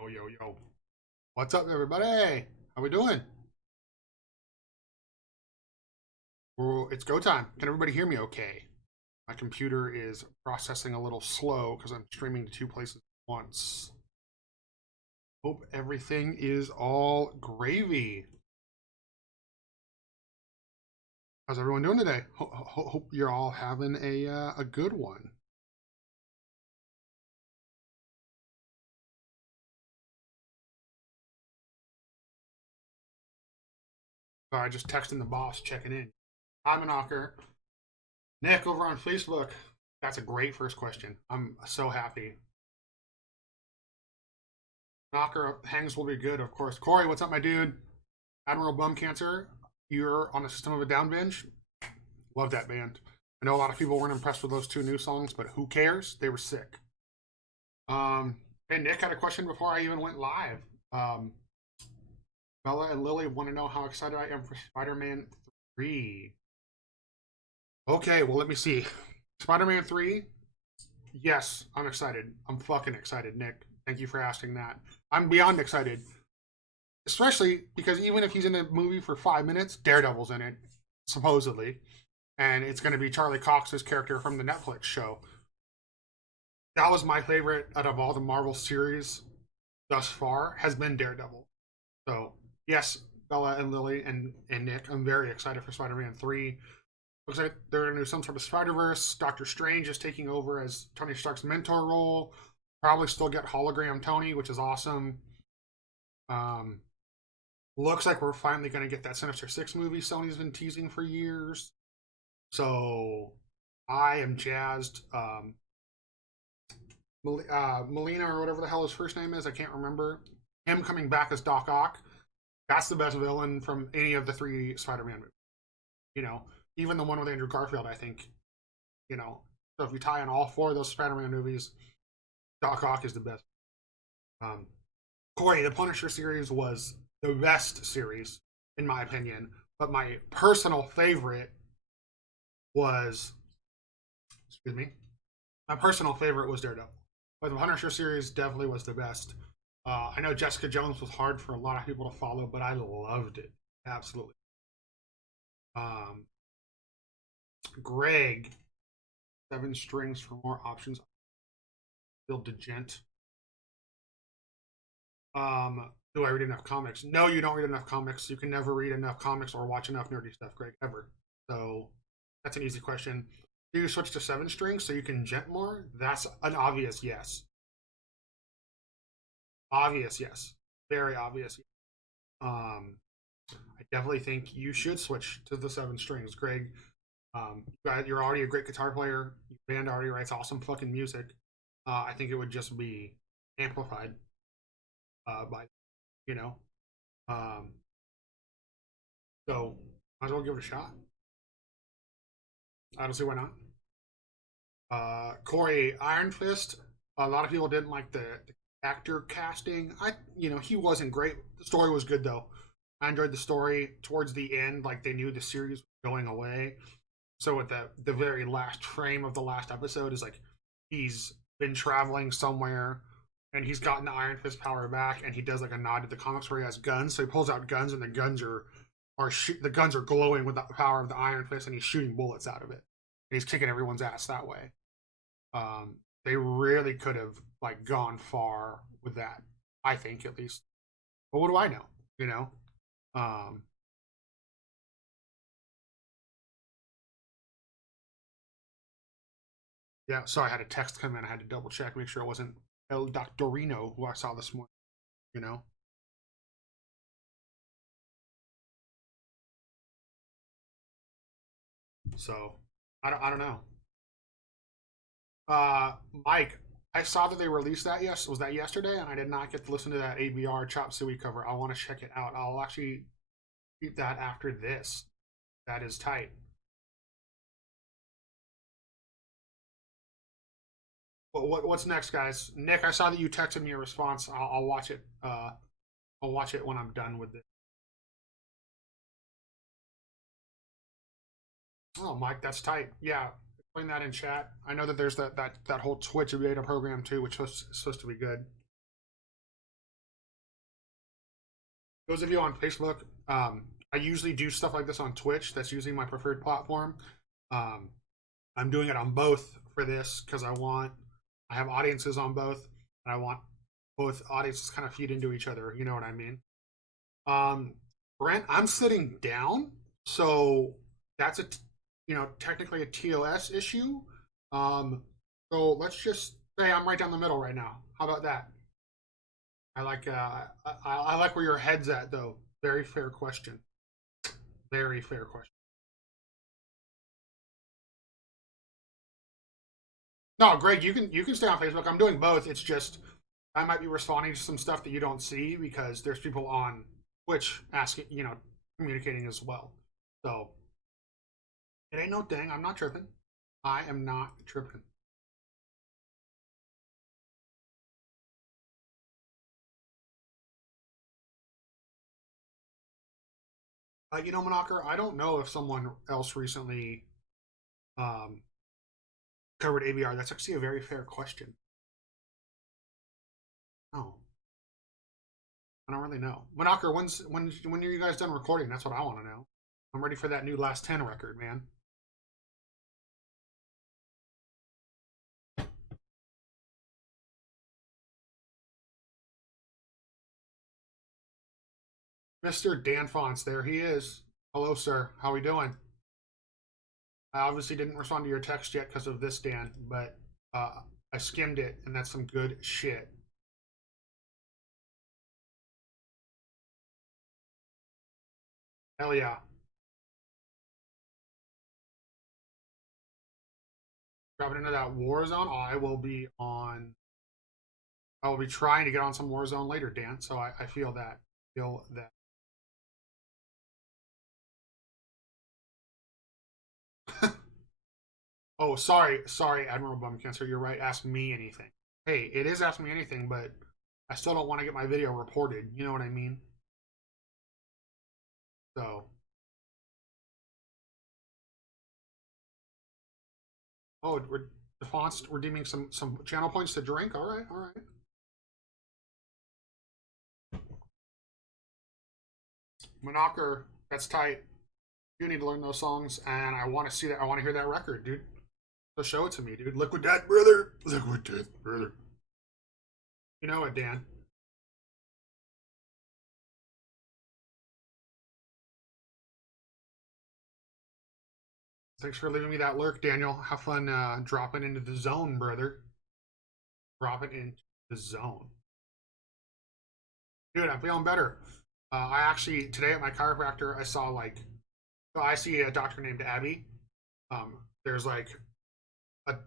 Yo, yo, yo. What's up, everybody? How we doing? Well, it's go time. Can everybody hear me okay? My computer is processing a little slow because I'm streaming to two places at once. Hope everything is all gravy. How's everyone doing today? Hope you're all having a good one. I just texting the boss, checking in. Hi, Monaker. Nick over on Facebook. That's a great first question. I'm so happy. Knocker hangs will be good, of course. Corey, what's up, my dude? Admiral Bum Cancer, you're on a System of a Down binge. Love that band. I know a lot of people weren't impressed with those two new songs, but who cares? They were sick. Um, hey, Nick had a question before I even went live. Um, Bella and Lily want to know how excited I am for Spider-Man 3. Okay, well, let me see. Spider-Man 3, yes, I'm excited. I'm fucking excited, Nick. Thank you for asking that. I'm beyond excited. Especially because even if he's in a movie for 5 minutes, Daredevil's in it, supposedly. And it's going to be Charlie Cox's character from the Netflix show. That was my favorite out of all the Marvel series thus far, has been Daredevil. So, yes, Bella and Lily and Nick, I'm very excited for Spider-Man 3. Looks like they're going to do some sort of Spider-Verse. Doctor Strange is taking over as Tony Stark's mentor role. Probably still get hologram Tony, which is awesome. Um, Looks like we're finally going to get that Sinister Six movie Sony's been teasing for years. So I am jazzed. Molina or whatever the hell his first name is, I can't remember. Him coming back as Doc Ock. That's the best villain from any of the three Spider-Man movies. You know, even the one with Andrew Garfield, I think. You know, so if you tie in all four of those Spider-Man movies, Doc Ock is the best. Um, Corey, the Punisher series was the best series in my opinion, but my personal favorite was, excuse me, my personal favorite was Daredevil. But the Punisher series definitely was the best. I know Jessica Jones was hard for a lot of people to follow, but I loved it absolutely. Um, Greg, seven strings for more options. Still degent. Do I read enough comics? No, you don't read enough comics. You can never read enough comics or watch enough nerdy stuff, Greg, ever. So that's an easy question. Do you switch to seven strings so you can gent more? That's an obvious yes. Obvious yes. Very obvious. Yes. I definitely think you should switch to the seven strings, Greg. You're already a great guitar player. Your band already writes awesome fucking music. I think it would just be amplified by, you know. Um, so might as well give it a shot. I don't see why not. Corey Iron Fist. A lot of people didn't like the actor casting. He wasn't great. The story was good though. I enjoyed the story towards the end. Like they knew the series was going away. So at the very last frame of the last episode is like he's been traveling somewhere and he's gotten the Iron Fist power back, and he does like a nod to the comics where he has guns. So he pulls out guns, and the guns the guns are glowing with the power of the Iron Fist, and he's shooting bullets out of it. And he's kicking everyone's ass that way. They really could have like gone far with that. I think at least. But what do I know? You know. Um, yeah. Sorry, I had a text come in. I had to double check, make sure it wasn't El Doctorino who I saw this morning. You know. So I don't know. Mike, I saw that they released that. Yes, was that yesterday? And I did not get to listen to that ABR Chop Suey cover. I want to check it out. I'll actually keep that after this. That is tight. What's next, guys? Nick, I saw that you texted me a response. I'll watch it. I'll watch it when I'm done with it. Oh, Mike, that's tight. Yeah, explain that in chat. I know that there's that whole Twitch beta program too, which was supposed to be good. those of you on Facebook, I usually do stuff like this on Twitch. That's usually my preferred platform. Um, I'm doing it on both for this because I have audiences on both, and I want both audiences kind of feed into each other. You know what I mean? Um, Brent, I'm sitting down, so that's technically a TOS issue. Um, so let's just say I'm right down the middle right now. How about that? I like where your head's at though. Very fair question. Very fair question. No, Greg, you can stay on Facebook. I'm doing both. It's just I might be responding to some stuff that you don't see because there's people on Twitch asking, communicating as well. So it ain't no thing. I'm not tripping. I am not tripping. Monocker, I don't know if someone else recently um, covered ABR. That's actually a very fair question. No, I don't really know. Monocker, when are you guys done recording? That's what I want to know. I'm ready for that new Last 10 record, man. Mr. Dan Fonts, there he is. Hello, sir. How we doing? I obviously didn't respond to your text yet because of this, Dan, but I skimmed it, and that's some good shit. Hell yeah. Dropping into that Warzone. I will be trying to get on some Warzone later, Dan. So I feel that. Feel that. Oh, sorry, Admiral Bumcancer. You're right. Ask me anything. Hey, it is ask me anything, but I still don't want to get my video reported. You know what I mean? So, we're the fonts redeeming some channel points to drink. All right, all right. Monocker, that's tight. You need to learn those songs, and I want to see that. I want to hear that record, dude. So show it to me, dude. Liquid Death, brother. Liquid Death, brother. You know it, Dan. Thanks for leaving me that lurk, Daniel. Have fun dropping into the zone, brother. Dropping into the zone. Dude, I'm feeling better. I actually, today at my chiropractor, I saw so I see a doctor named Abby. There's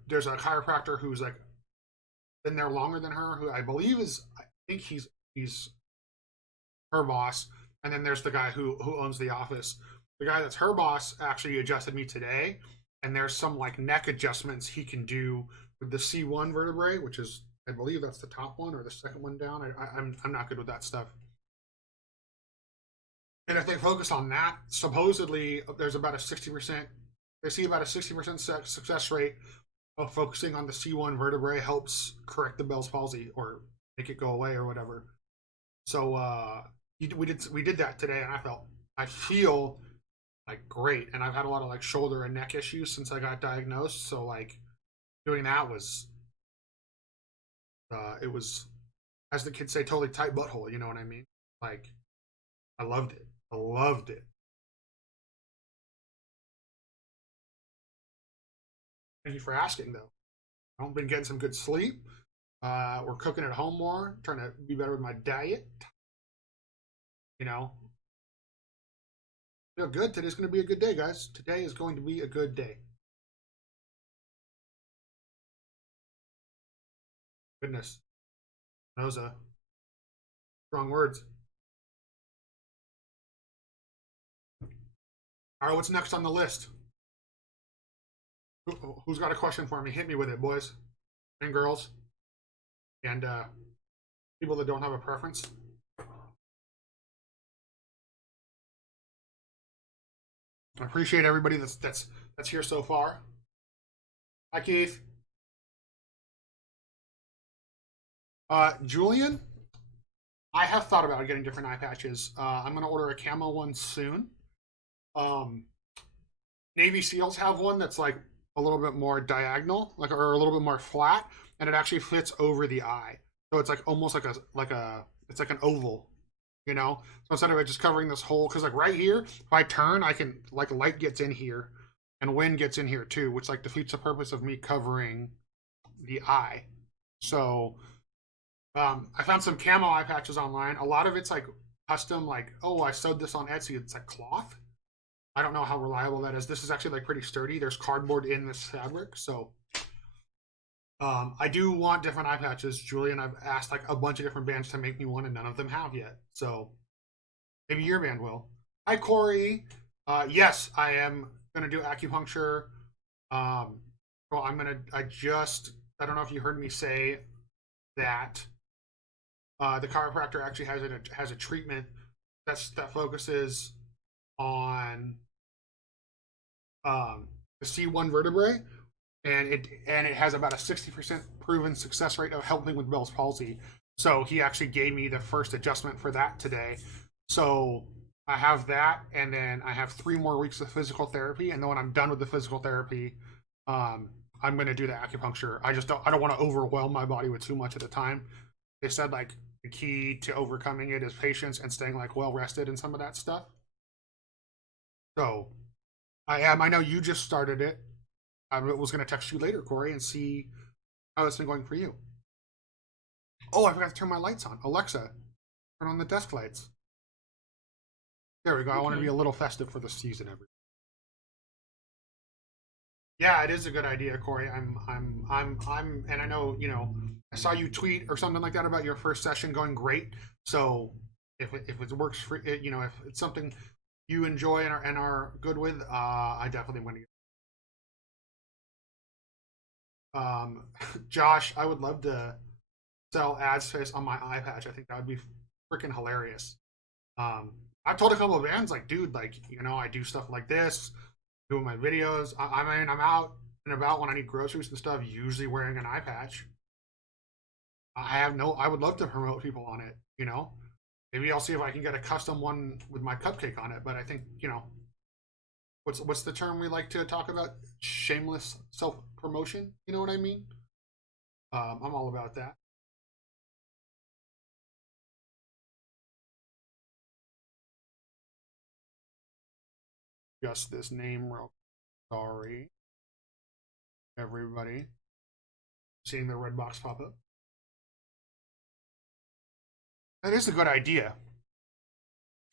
there's a chiropractor who's been there longer than her, who I think he's her boss. And then there's the guy who owns the office. The guy that's her boss actually adjusted me today, and there's some neck adjustments he can do with the C1 vertebrae, which is I believe that's the top one or the second one down. I'm not good with that stuff. And if they focus on that, supposedly there's about a 60%. They see about a 60% success rate of focusing on the C1 vertebrae helps correct the Bell's palsy or make it go away or whatever. So we did that today, and I feel great. And I've had a lot of shoulder and neck issues since I got diagnosed. So doing that was it was, as the kids say, totally tight butthole. You know what I mean? I loved it. I loved it. Thank you for asking, though. I've been getting some good sleep. We're cooking at home more, trying to be better with my diet. You know, feel good. Today's going to be a good day, guys. Today is going to be a good day. Goodness. Those are strong words. All right, what's next on the list? Who's got a question for me? Hit me with it, boys and girls, and people that don't have a preference. I appreciate everybody that's here so far. Hi, Keith. Julian, I have thought about getting different eye patches. I'm gonna order a camo one soon. Um, Navy SEALs have one that's like a little bit more diagonal, like or a little bit more flat, and it actually fits over the eye. So it's like almost like a it's like an oval, you know. So instead of it just covering this whole, because like right here, if I turn, I can like light gets in here, and wind gets in here too, which like defeats the purpose of me covering the eye. So I found some camo eye patches online. A lot of it's like custom, like oh I sewed this on Etsy. It's like cloth. I don't know how reliable that is. This is actually like pretty sturdy. There's cardboard in this fabric, so I do want different eye patches. Julian, I've asked like a bunch of different bands to make me one, and none of them have yet. So maybe your band will. Hi, Corey. Yes, I am gonna do acupuncture. Um, well, I don't know if you heard me say that the chiropractor actually has a treatment that focuses on the C1 vertebrae, and it has about a 60% proven success rate of helping with Bell's palsy. So he actually gave me the first adjustment for that today. So I have that, and then I have 3 more weeks of physical therapy, and then when I'm done with the physical therapy, I'm going to do the acupuncture. I don't want to overwhelm my body with too much at a time. They said like the key to overcoming it is patience and staying like well rested and some of that stuff. So I am. I know you just started it. I was going to text you later, Corey, and see how it's been going for you. Oh, I forgot to turn my lights on. Alexa, turn on the desk lights. There we go. I want to be a little festive for the season. Yeah, it is a good idea, Corey. And I know I saw you tweet or something like that about your first session going great. So if it works for if it's something you enjoy and are good with, I definitely want to. Josh, I would love to sell ad space on my eye patch. I think that would be freaking hilarious. Um, I've told a couple of bands like, dude, like I do stuff like this, doing my videos. I mean, I'm out and about when I need groceries and stuff, usually wearing an eye patch. I would love to promote people on it. Maybe I'll see if I can get a custom one with my cupcake on it. But I think what's the term we like to talk about? Shameless self promotion. You know what I mean? I'm all about that. Just this name real. Sorry, everybody. Seeing the red box pop up. That is a good idea.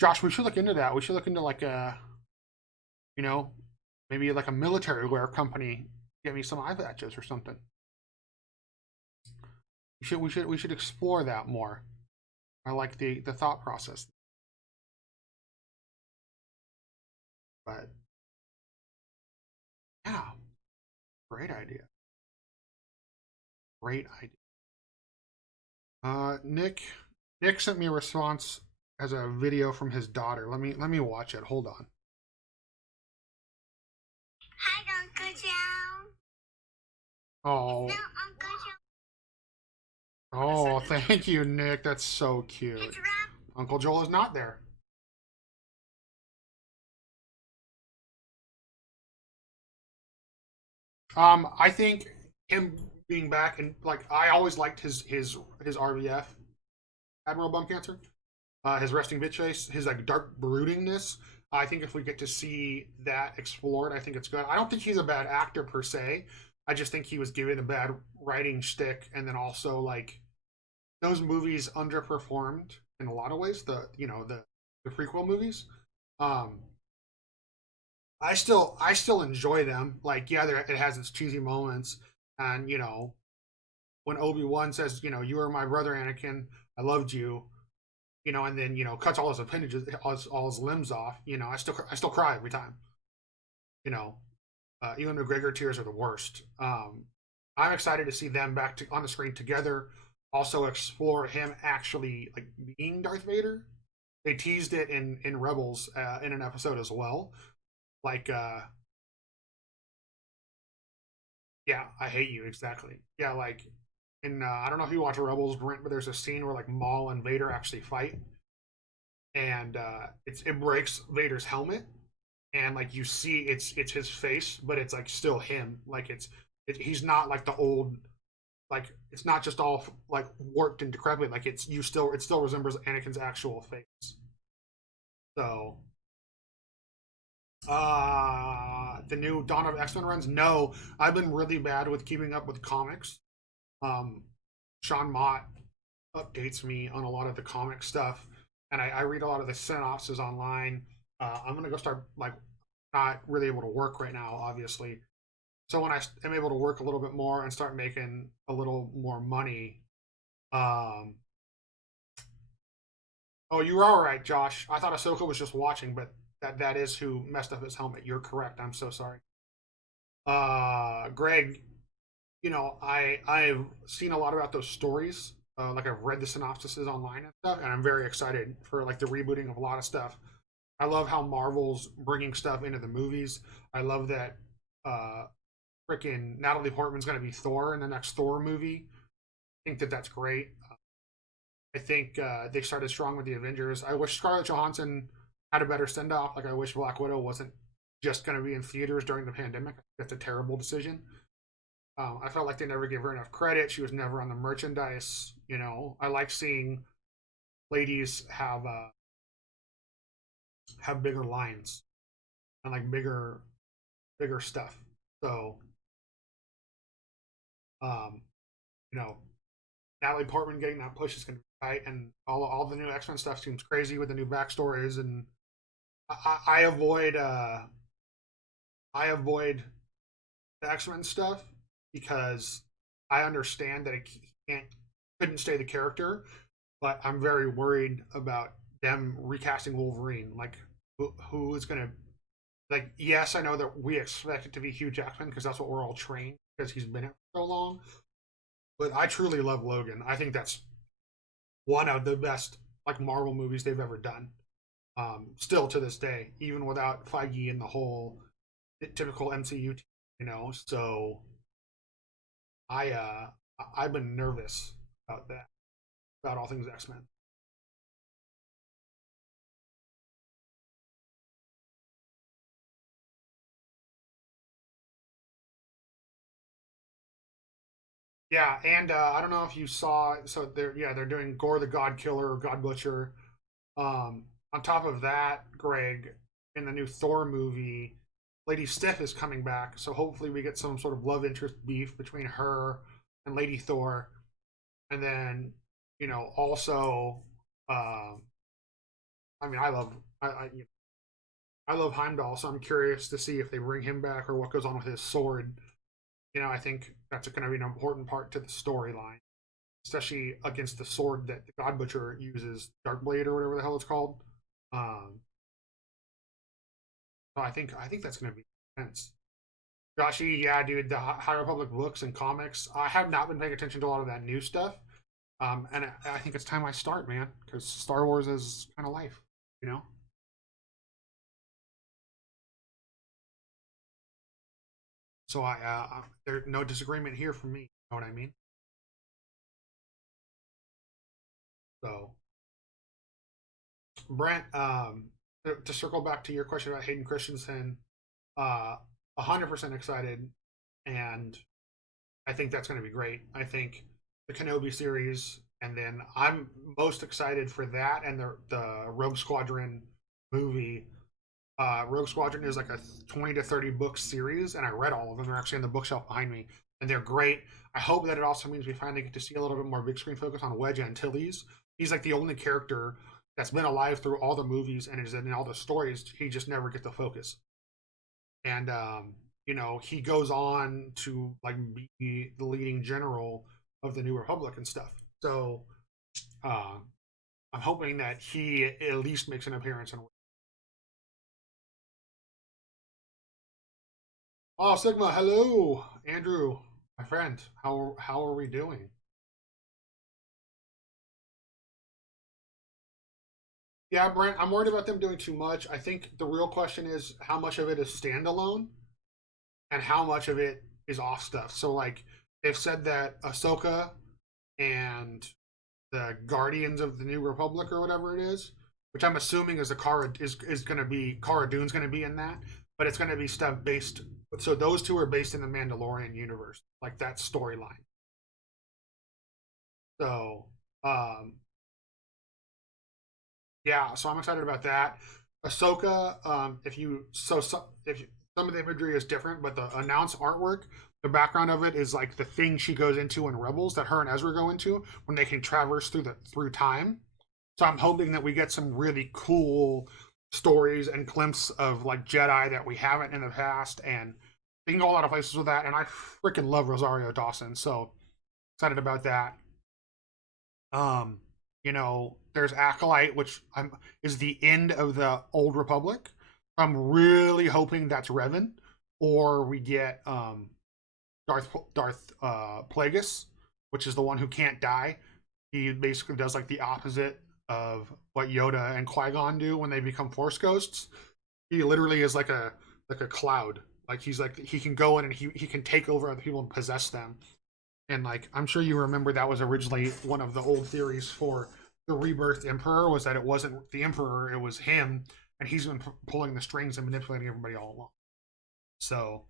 Josh, we should look into that. We should look into like you know, maybe like a military wear company. Get me some eye patches or something. We should explore that more. I like the thought process, but yeah, great idea. Great idea. Nick sent me a response as a video from his daughter. Let me watch it. Hold on. Hi, Uncle Joe. Oh, No, Uncle Joe. oh, thank you, Nick. That's so cute. It's Rob. Uncle Joel is not there. I think him being back and like I always liked his RBF Admiral Bum Cancer, his resting bitch face, his like dark broodingness. I think if we get to see that explored, I think it's good. I don't think he's a bad actor per se. I just think he was given a bad writing shtick, and then also like those movies underperformed in a lot of ways. The prequel movies. Um, I still enjoy them. Like yeah, it has its cheesy moments, and when Obi-Wan says, you are my brother, Anakin, I loved you, and then cuts all his appendages, all his limbs off. I still cry every time. You know, even McGregor tears are the worst. I'm excited to see them on the screen together. Also explore him actually like being Darth Vader. They teased it in Rebels in an episode as well. Like, yeah, I hate you exactly. Yeah, like And I don't know if you watch Rebels, Brent, but there's a scene where like Maul and Vader actually fight, and it breaks Vader's helmet, and like you see it's his face, but it's like still him. Like he's not like the old, like it's not just all like warped and decrepit. Like it still resembles Anakin's actual face. So the new Dawn of X-Men runs. No, I've been really bad with keeping up with comics. Um, Sean Mott updates me on a lot of the comic stuff, and I read a lot of the synopses online. I'm gonna go start like not really able to work right now, obviously. So when I am able to work a little bit more and start making a little more money, um, oh, you were all right, Josh. I thought Ahsoka was just watching, but that is who messed up his helmet. You're correct. I'm so sorry. Greg, I've seen a lot about those stories. Like I've read the synopsises online and stuff, and I'm very excited for like the rebooting of a lot of stuff. I love how Marvel's bringing stuff into the movies. I love that uh, freaking Natalie Portman's going to be Thor in the next Thor movie. I think that that's great. I think they started strong with the Avengers. I wish Scarlett Johansson had a better send off. Like I wish Black Widow wasn't just going to be in theaters during the pandemic. That's a terrible decision. I felt like they never gave her enough credit. She was never on the merchandise. I like seeing ladies have bigger lines and like bigger stuff. So, um, you know, Natalie Portman getting that push is going to be tight, and all the new X Men stuff seems crazy with the new backstories, and I avoid I avoid the X Men stuff because I understand that it can't couldn't stay the character, but I'm very worried about them recasting Wolverine. Like, who is gonna like? Yes, I know that we expect it to be Hugh Jackman because that's what we're all trained because he's been it for so long. But I truly love Logan. I think that's one of the best like Marvel movies they've ever done. Still to this day, even without Feige and the whole typical MCU, So I I've been nervous about that, about all things X Men. Yeah, and I don't know if you saw. So they're doing Gore the God Killer or God Butcher. On top of that, Greg, in the new Thor movie, Lady Sif is coming back. So hopefully we get some sort of love interest beef between her and Lady Thor, and then also, um, I mean, I love Heimdall, so I'm curious to see if they bring him back or what goes on with his sword. I think that's going to be an important part to the storyline, especially against the sword that the God Butcher uses, Darkblade or whatever the hell it's called. Um, so I think that's going to be intense. Joshy, yeah, dude, the High Republic books and comics. I have not been paying attention to a lot of that new stuff, and I think it's time I start, man, because Star Wars is kind of life, you know. So there's no disagreement here from me. You know what I mean? So Brent, to circle back to your question about Hayden Christensen, 100% excited, and I think that's going to be great. I think the Kenobi series, and then I'm most excited for that and the Rogue Squadron movie. Rogue Squadron is like a 20 to 30 book series, and I read all of them. They're actually on the bookshelf behind me, and they're great. I hope that it also means we finally get to see a little bit more big screen focus on Wedge Antilles. He's like the only character that's been alive through all the movies and is in all the stories. He just never gets the focus, and he goes on to like be the leading general of the New Republic and stuff. So uh, I'm hoping that he at least makes an appearance in. Oh, Sigma, hello, Andrew, my friend. How are we doing? Yeah, Brent, I'm worried about them doing too much. I think the real question is how much of it is standalone and how much of it is off stuff. So like they've said that Ahsoka and the Guardians of the New Republic or whatever it is, which I'm assuming is a Cara is going to be Cara Dune's going to be in that, but it's going to be stuff based. So those two are based in the Mandalorian universe, like that storyline. So um, yeah, so I'm excited about that. Ahsoka, if you, some of the imagery is different, but the announced artwork, the background of it is like the thing she goes into in Rebels that her and Ezra go into when they can traverse through time. So I'm hoping that we get some really cool stories and glimpses of like Jedi that we haven't in the past, and they can go a lot of places with that. And I freaking love Rosario Dawson, so excited about that. Um, there's Acolyte, which is the end of the Old Republic. I'm really hoping that's Revan, or we get Darth Plagueis, which is the one who can't die. He basically does like the opposite of what Yoda and Qui-Gon do when they become Force ghosts. He literally is like a cloud. Like he's like he can go in and he can take over other people and possess them. And like I'm sure you remember that was originally one of the old theories for the rebirthed Emperor was that it wasn't the Emperor, it was him, and he's been pulling the strings and manipulating everybody all along. So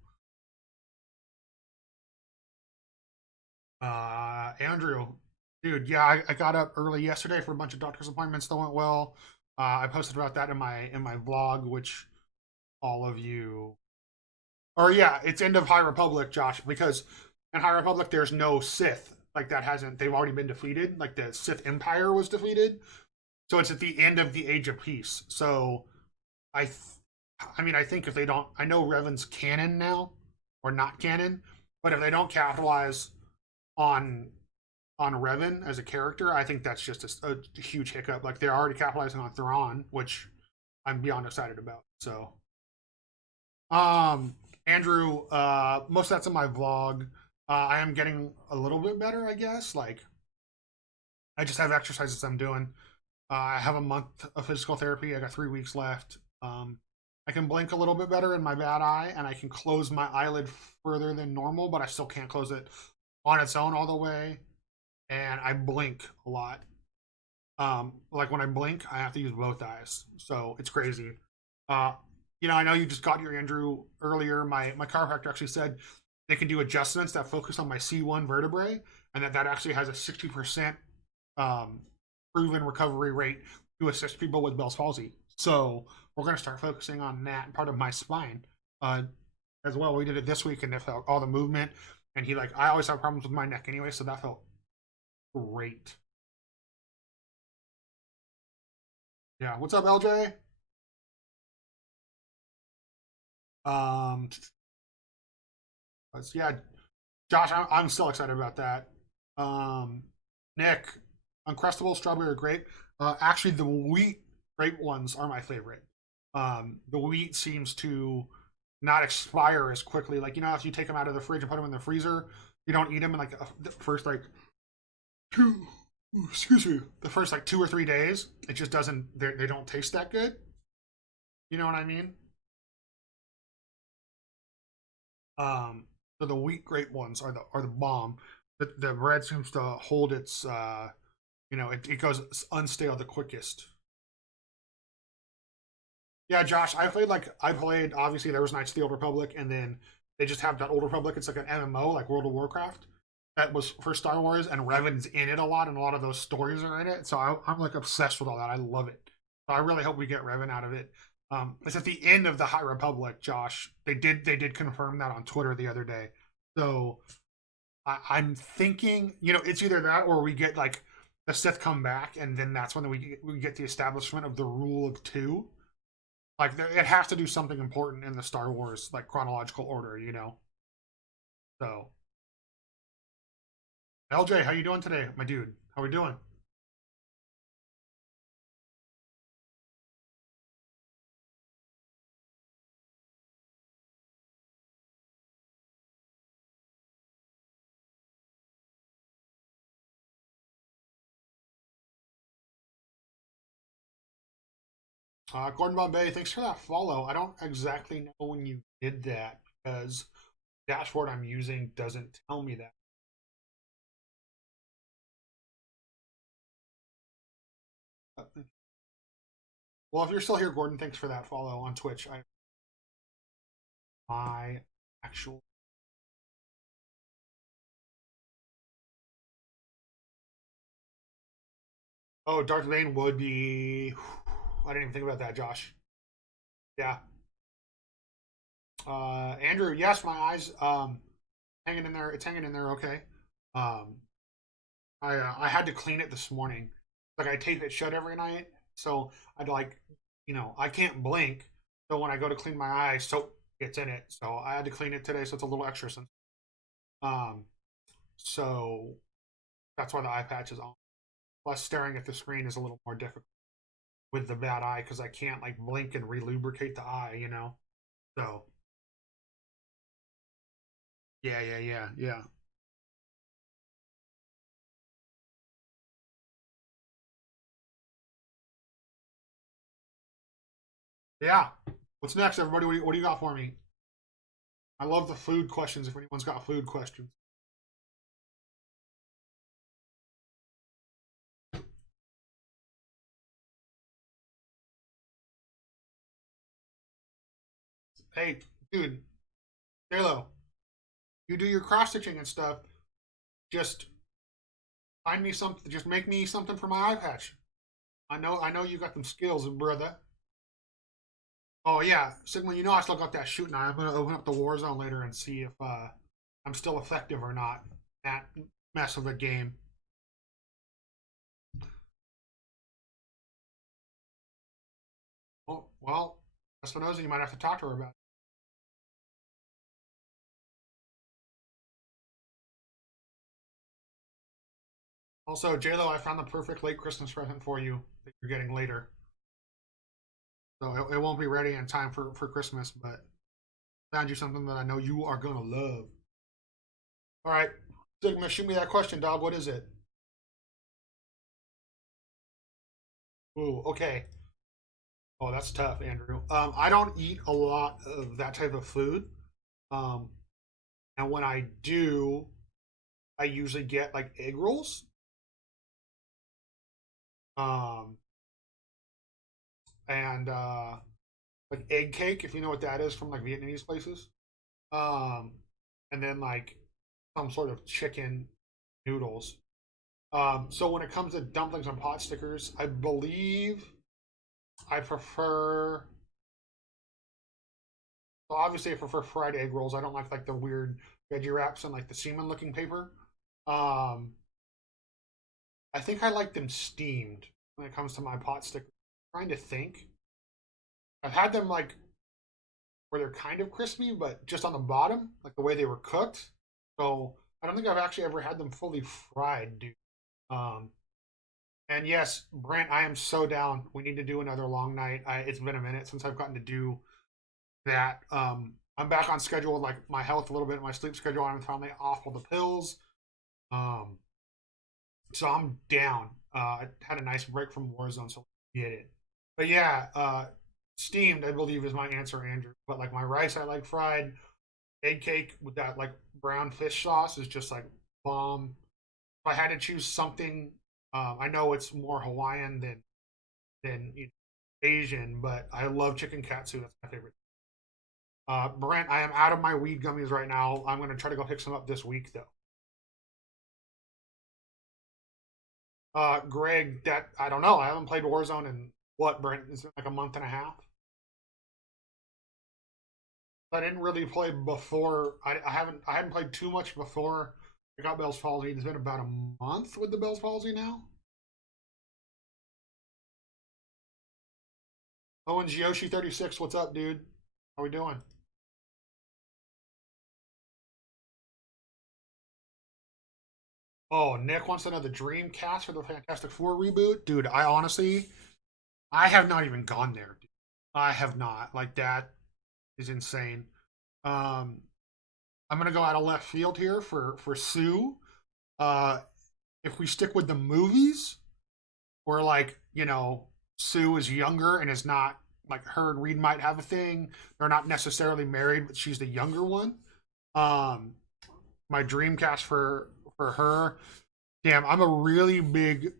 Andrew, dude, yeah, I got up early yesterday for a bunch of doctor's appointments that went well. I posted about that in my vlog, which all of you, or yeah, it's end of High Republic, Josh, because in High Republic there's no Sith. Like that hasn't they've already been defeated. Like the Sith Empire was defeated, so it's at the end of the Age of Peace. So I, th- I mean, I think if they don't, I know Revan's canon now, or not canon, but if they don't capitalize on on Revan as a character, I think that's just a huge hiccup. Like they're already capitalizing on Thrawn, which I'm beyond excited about. So, Andrew, most of that's in my vlog. I am getting a little bit better, I guess. Like I just have exercises I'm doing. I have a month of physical therapy. I got 3 weeks left. I can blink a little bit better in my bad eye, and I can close my eyelid further than normal, but I still can't close it on its own all the way. And I blink a lot. Like when I blink, I have to use both eyes, so it's crazy. Uh, I know you just got your Andrew earlier. My chiropractor actually said they can do adjustments that focus on my C1 vertebrae, and that actually has a 60% um, proven recovery rate to assist people with Bell's palsy. So we're going to start focusing on that part of my spine as well. We did it this week, and it felt all the movement. And I always have problems with my neck anyway, so that felt great. Yeah, what's up, LJ? Um, yeah, Josh, I'm still excited about that. Um, Nick, Uncrustable Strawberry Grape. Actually, the wheat grape ones are my favorite. The wheat seems to not expire as quickly. Like if you take them out of the fridge and put them in the freezer, you don't eat them in like the first like two. Excuse me. The first like 2 or 3 days, it just doesn't. They don't taste that good. You know what I mean? Um, so the wheat grape ones are the bomb. The bread seems to hold its it goes unstale the quickest. Yeah, Josh, I played obviously there was Knights of the Old Republic, and then they just have that Old Republic. It's like an MMO, like World of Warcraft. That was for Star Wars, and Revan's in it a lot, and a lot of those stories are in it. So I'm like obsessed with all that. I love it. So I really hope we get Revan out of it. It's at the end of the High Republic, Josh. They did confirm that on Twitter the other day. So I'm thinking, it's either that or we get like the Sith come back, and then that's when we get the establishment of the Rule of Two. Like it has to do something important in the Star Wars like chronological order. So LJ, how you doing today, my dude? How we doing? Gordon Bombay, thanks for that follow. I don't exactly know when you did that because the dashboard I'm using doesn't tell me that. Well, if you're still here, Gordon, thanks for that follow on Twitch. My actual. Oh, Darth Bane would be. I didn't even think about that, Josh. Yeah. Andrew, yes, my eyes hanging in there. It's hanging in there. Okay. Um, I had to clean it this morning. Like I tape it shut every night, so I'd like, I can't blink. So when I go to clean my eyes, soap gets in it. So I had to clean it today, so it's a little extra. Um, so that's why the eye patch is on. Plus, staring at the screen is a little more difficult with the bad eye because I can't like blink and relubricate the eye. So yeah, yeah, yeah, yeah. Yeah. What's next, everybody? What do you got for me? I love the food questions. If anyone's got food questions, hey, dude, Halo, you do your cross stitching and stuff. Just find me something. Just make me something for my eye patch. I know you got them skills, brother. Oh yeah, Sigma. I still got that shooting eye. I'm gonna open up the war zone later and see if I'm still effective or not. That mess of a game. Well, Espinosa, you might have to talk to her about it. Also, JLo, I found the perfect late Christmas present for you that you're getting later. So it won't be ready in time for Christmas, but found you something that I know you are gonna love. All right, Sigma, shoot me that question, dog. What is it? Ooh, okay. Oh, that's tough, Andrew. I don't eat a lot of that type of food. Um, and when I do, I usually get like egg rolls. Um, and like egg cake, if you know what that is from like Vietnamese places. Um, and then like some sort of chicken noodles. So when it comes to dumplings and pot stickers, I believe I prefer. Well, obviously, I prefer fried egg rolls. I don't like the weird veggie wraps and like the semen looking paper. Um, I think I like them steamed when it comes to my pot stickers. I'm trying to think. I've had them like where they're kind of crispy, but just on the bottom, like the way they were cooked. So I don't think I've actually ever had them fully fried, dude. Um, and yes, Brent, I am so down. We need to do another long night. It's been a minute since I've gotten to do that. I'm back on schedule with like my health a little bit, my sleep schedule. I'm finally off all the pills. Um, so I'm down. I had a nice break from Warzone, so get it. But yeah, steamed, I believe, is my answer, Andrew. But like my rice, I like fried. Egg cake with that like brown fish sauce is just like bomb. If I had to choose something, I know it's more Hawaiian than Asian, but I love chicken katsu. That's my favorite. Brent, I am out of my weed gummies right now. I'm gonna try to go pick some up this week though. Greg, that I don't know. I haven't played Warzone in what, Brent? It's been like a month and a half. I didn't really play before. I hadn't played too much before I got Bell's palsy. It's been about a month with the Bell's palsy now. Oh, and Yoshi36, what's up, dude? How we doing? Oh, Nick wants to know the Dreamcast for the Fantastic Four reboot. Dude, I have not even gone there. Dude. I have not. Like, that is insane. Um, I'm gonna go out of left field here for Sue. Uh, if we stick with the movies, where like Sue is younger and is not like her and Reed might have a thing. They're not necessarily married, but she's the younger one. Um, my Dreamcast for her. Damn, I'm a really big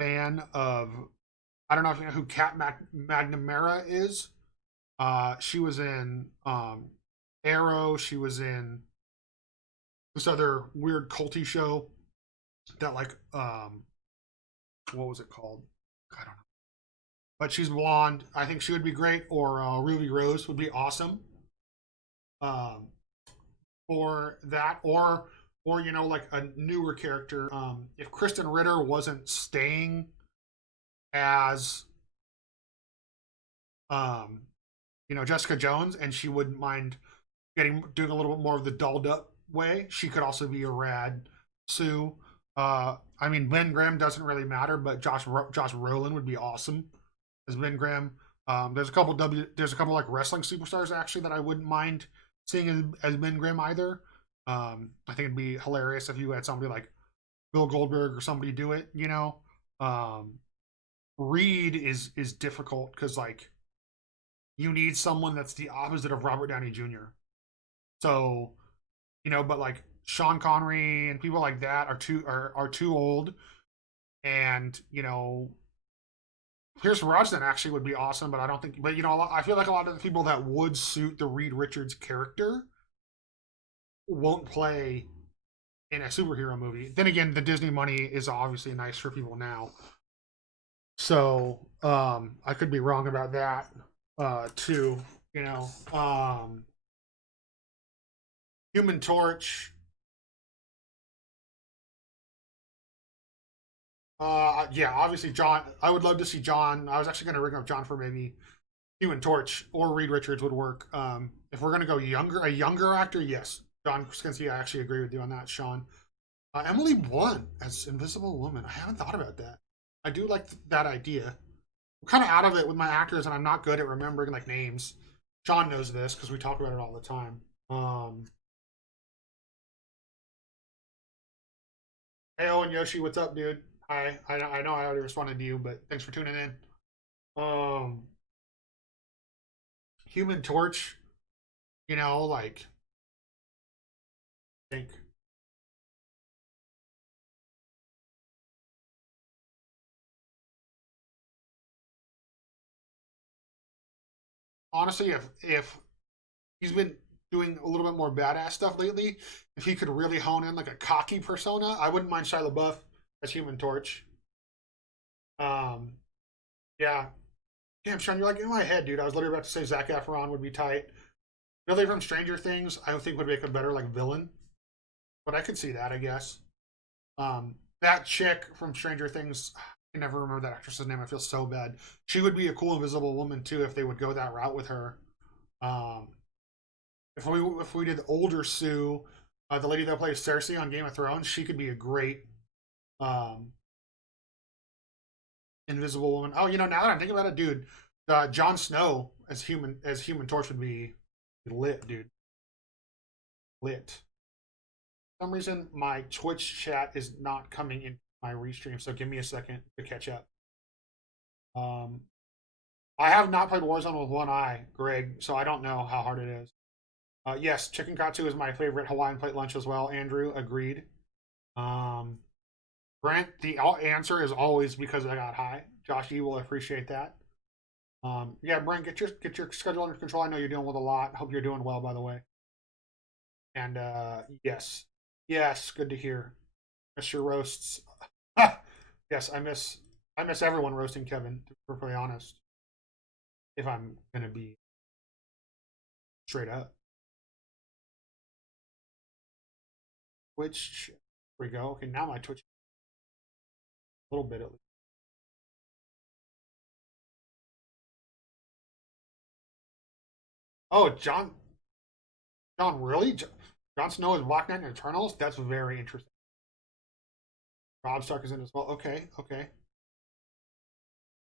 fan of I don't know if you know who Kat McNamara is. She was in Arrow. She was in this other weird culty show that what was it called? I don't know. But she's blonde. I think she would be great. Or Ruby Rose would be awesome. Um, for that, or like a newer character. If Kristen Ritter wasn't staying as um, Jessica Jones, and she wouldn't mind doing a little bit more of the dolled up way, she could also be a rad Sue. I mean, Ben Graham doesn't really matter, but Josh Brolin would be awesome as Ben Graham. There's a couple like wrestling superstars actually that I wouldn't mind seeing as Ben Graham either. I think it'd be hilarious if you had somebody like Bill Goldberg or somebody do it. Um, Reed is difficult because like you need someone that's the opposite of Robert Downey Jr. So but like Sean Connery and people like that are too old, and Pierce Brosnan actually would be awesome, but I don't think. But I feel like a lot of the people that would suit the Reed Richards character won't play in a superhero movie. Then again, the Disney money is obviously nice for people now, so I could be wrong about that too. You know, Human Torch. Yeah, obviously John. I would love to see John. I was actually going to ring up John for maybe Human Torch or Reed Richards would work. If we're going to go a younger actor, yes, John Krasinski. I actually agree with you on that, Sean. Emily Blunt as Invisible Woman. I haven't thought about that. I do like that idea. I'm kind of out of it with my actors, and I'm not good at remembering like names. Sean knows this because we talk about it all the time. Hey, Owen Yoshi, what's up, dude? Hi. I know I already responded to you, but thanks for tuning in. Um, Human Torch. Like I think honestly, if he's been doing a little bit more badass stuff lately, if he could really hone in like a cocky persona, I wouldn't mind Shia LaBeouf as Human Torch. Um, yeah. Damn, Sean, you're like in my head, dude. I was literally about to say Zac Efron would be tight. Billy from Stranger Things, I think would make a better like villain, but I could see that, I guess. That chick from Stranger Things, I never remember that actress's name. I feel so bad. She would be a cool Invisible Woman too if they would go that route with her. Um, if we did the older Sue, the lady that plays Cersei on Game of Thrones, she could be a great um, Invisible Woman. Oh, now that I'm thinking about it, dude, Jon Snow as Human Torch would be lit, dude, lit. For some reason, my Twitch chat is not coming in my restream, so give me a second to catch up. Um, I have not played Warzone with one eye, Greg, so I don't know how hard it is. Yes, chicken katsu is my favorite Hawaiian plate lunch as well. Andrew agreed. Um, Brent, the answer is always because I got high. Josh, you will appreciate that. Yeah, Brent, get your schedule under control. I know you're dealing with a lot. Hope you're doing well, by the way. And yes, yes, good to hear. Miss your roasts. Yes, I miss everyone roasting Kevin. To be perfectly honest, if I'm gonna be straight up. Twitch, here we go. Okay, now my Twitch a little bit at least. Oh, John, really? Jon Snow is Black Knight and Eternals? That's very interesting. Rob Stark is in as well. Okay, okay.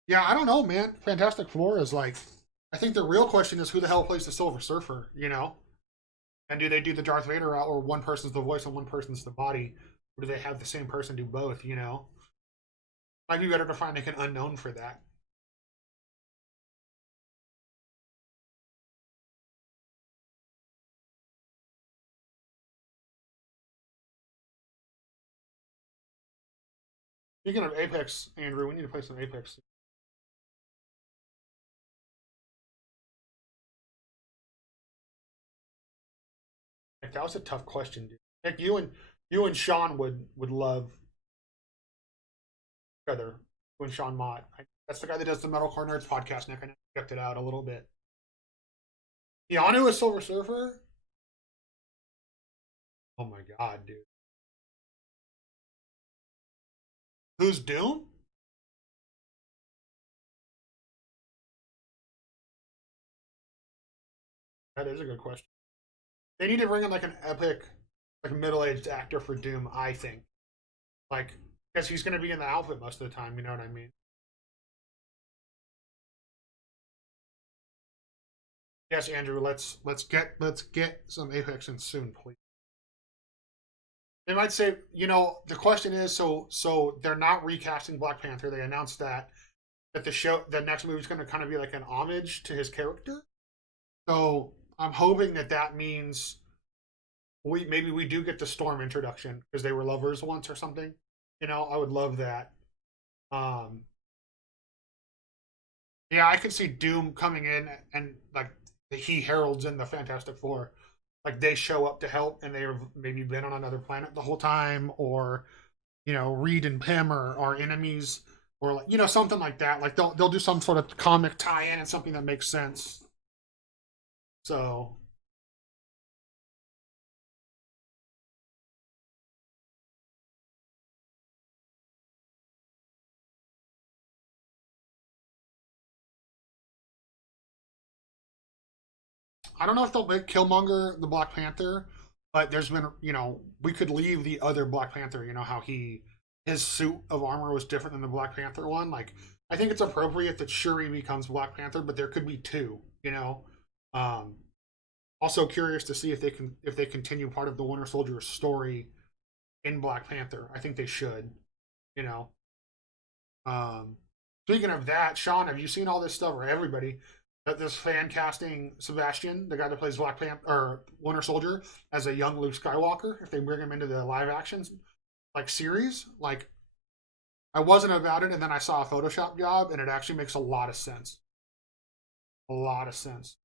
Yeah, I don't know, man. Fantastic Four is like, I think the real question is who the hell plays the Silver Surfer? And do they do the Darth Vader route, or one person's the voice and one person's the body? Or do they have the same person do both? Might be better to find like an unknown for that. Speaking of Apex, Andrew, we need to play some Apex. Nick, that was a tough question, dude. Nick, you and Sean would love each other. You and Sean Mott. That's the guy that does the Metalcore Nerds podcast, Nick. I know you checked it out a little bit. Keanu is Silver Surfer? Oh my god, dude. Who's Doom? That is a good question. They need to bring in like an epic, like middle-aged actor for Doom. I think, like, because he's going to be in the outfit most of the time. You know what I mean? Yes, Andrew. Let's get some Apex in soon, please. They might say, the question is, so they're not recasting Black Panther. They announced that the next movie is going to kind of be like an homage to his character. So I'm hoping that means we do get the Storm introduction because they were lovers once or something. I would love that. Um, yeah, I could see Doom coming in and like he heralds in the Fantastic Four. Like they show up to help and they've maybe been on another planet the whole time, or Reed and Pym are enemies, or like something like that. Like they'll do some sort of comic tie-in and something that makes sense. So I don't know if they'll make Killmonger the Black Panther, but there's been we could leave the other Black Panther. How his suit of armor was different than the Black Panther one. Like I think it's appropriate that Shuri becomes Black Panther, but there could be two. Um, Also curious to see if they continue part of the Winter Soldier story in Black Panther. I think they should. You know. Um, Speaking of that, Sean, have you seen all this stuff, or everybody? That this fan casting Sebastian, the guy that plays Black Panther or Winter Soldier, as a young Luke Skywalker, if they bring him into the live actions like series, like I wasn't about it, and then I saw a Photoshop job, and it actually makes a lot of sense. A lot of sense.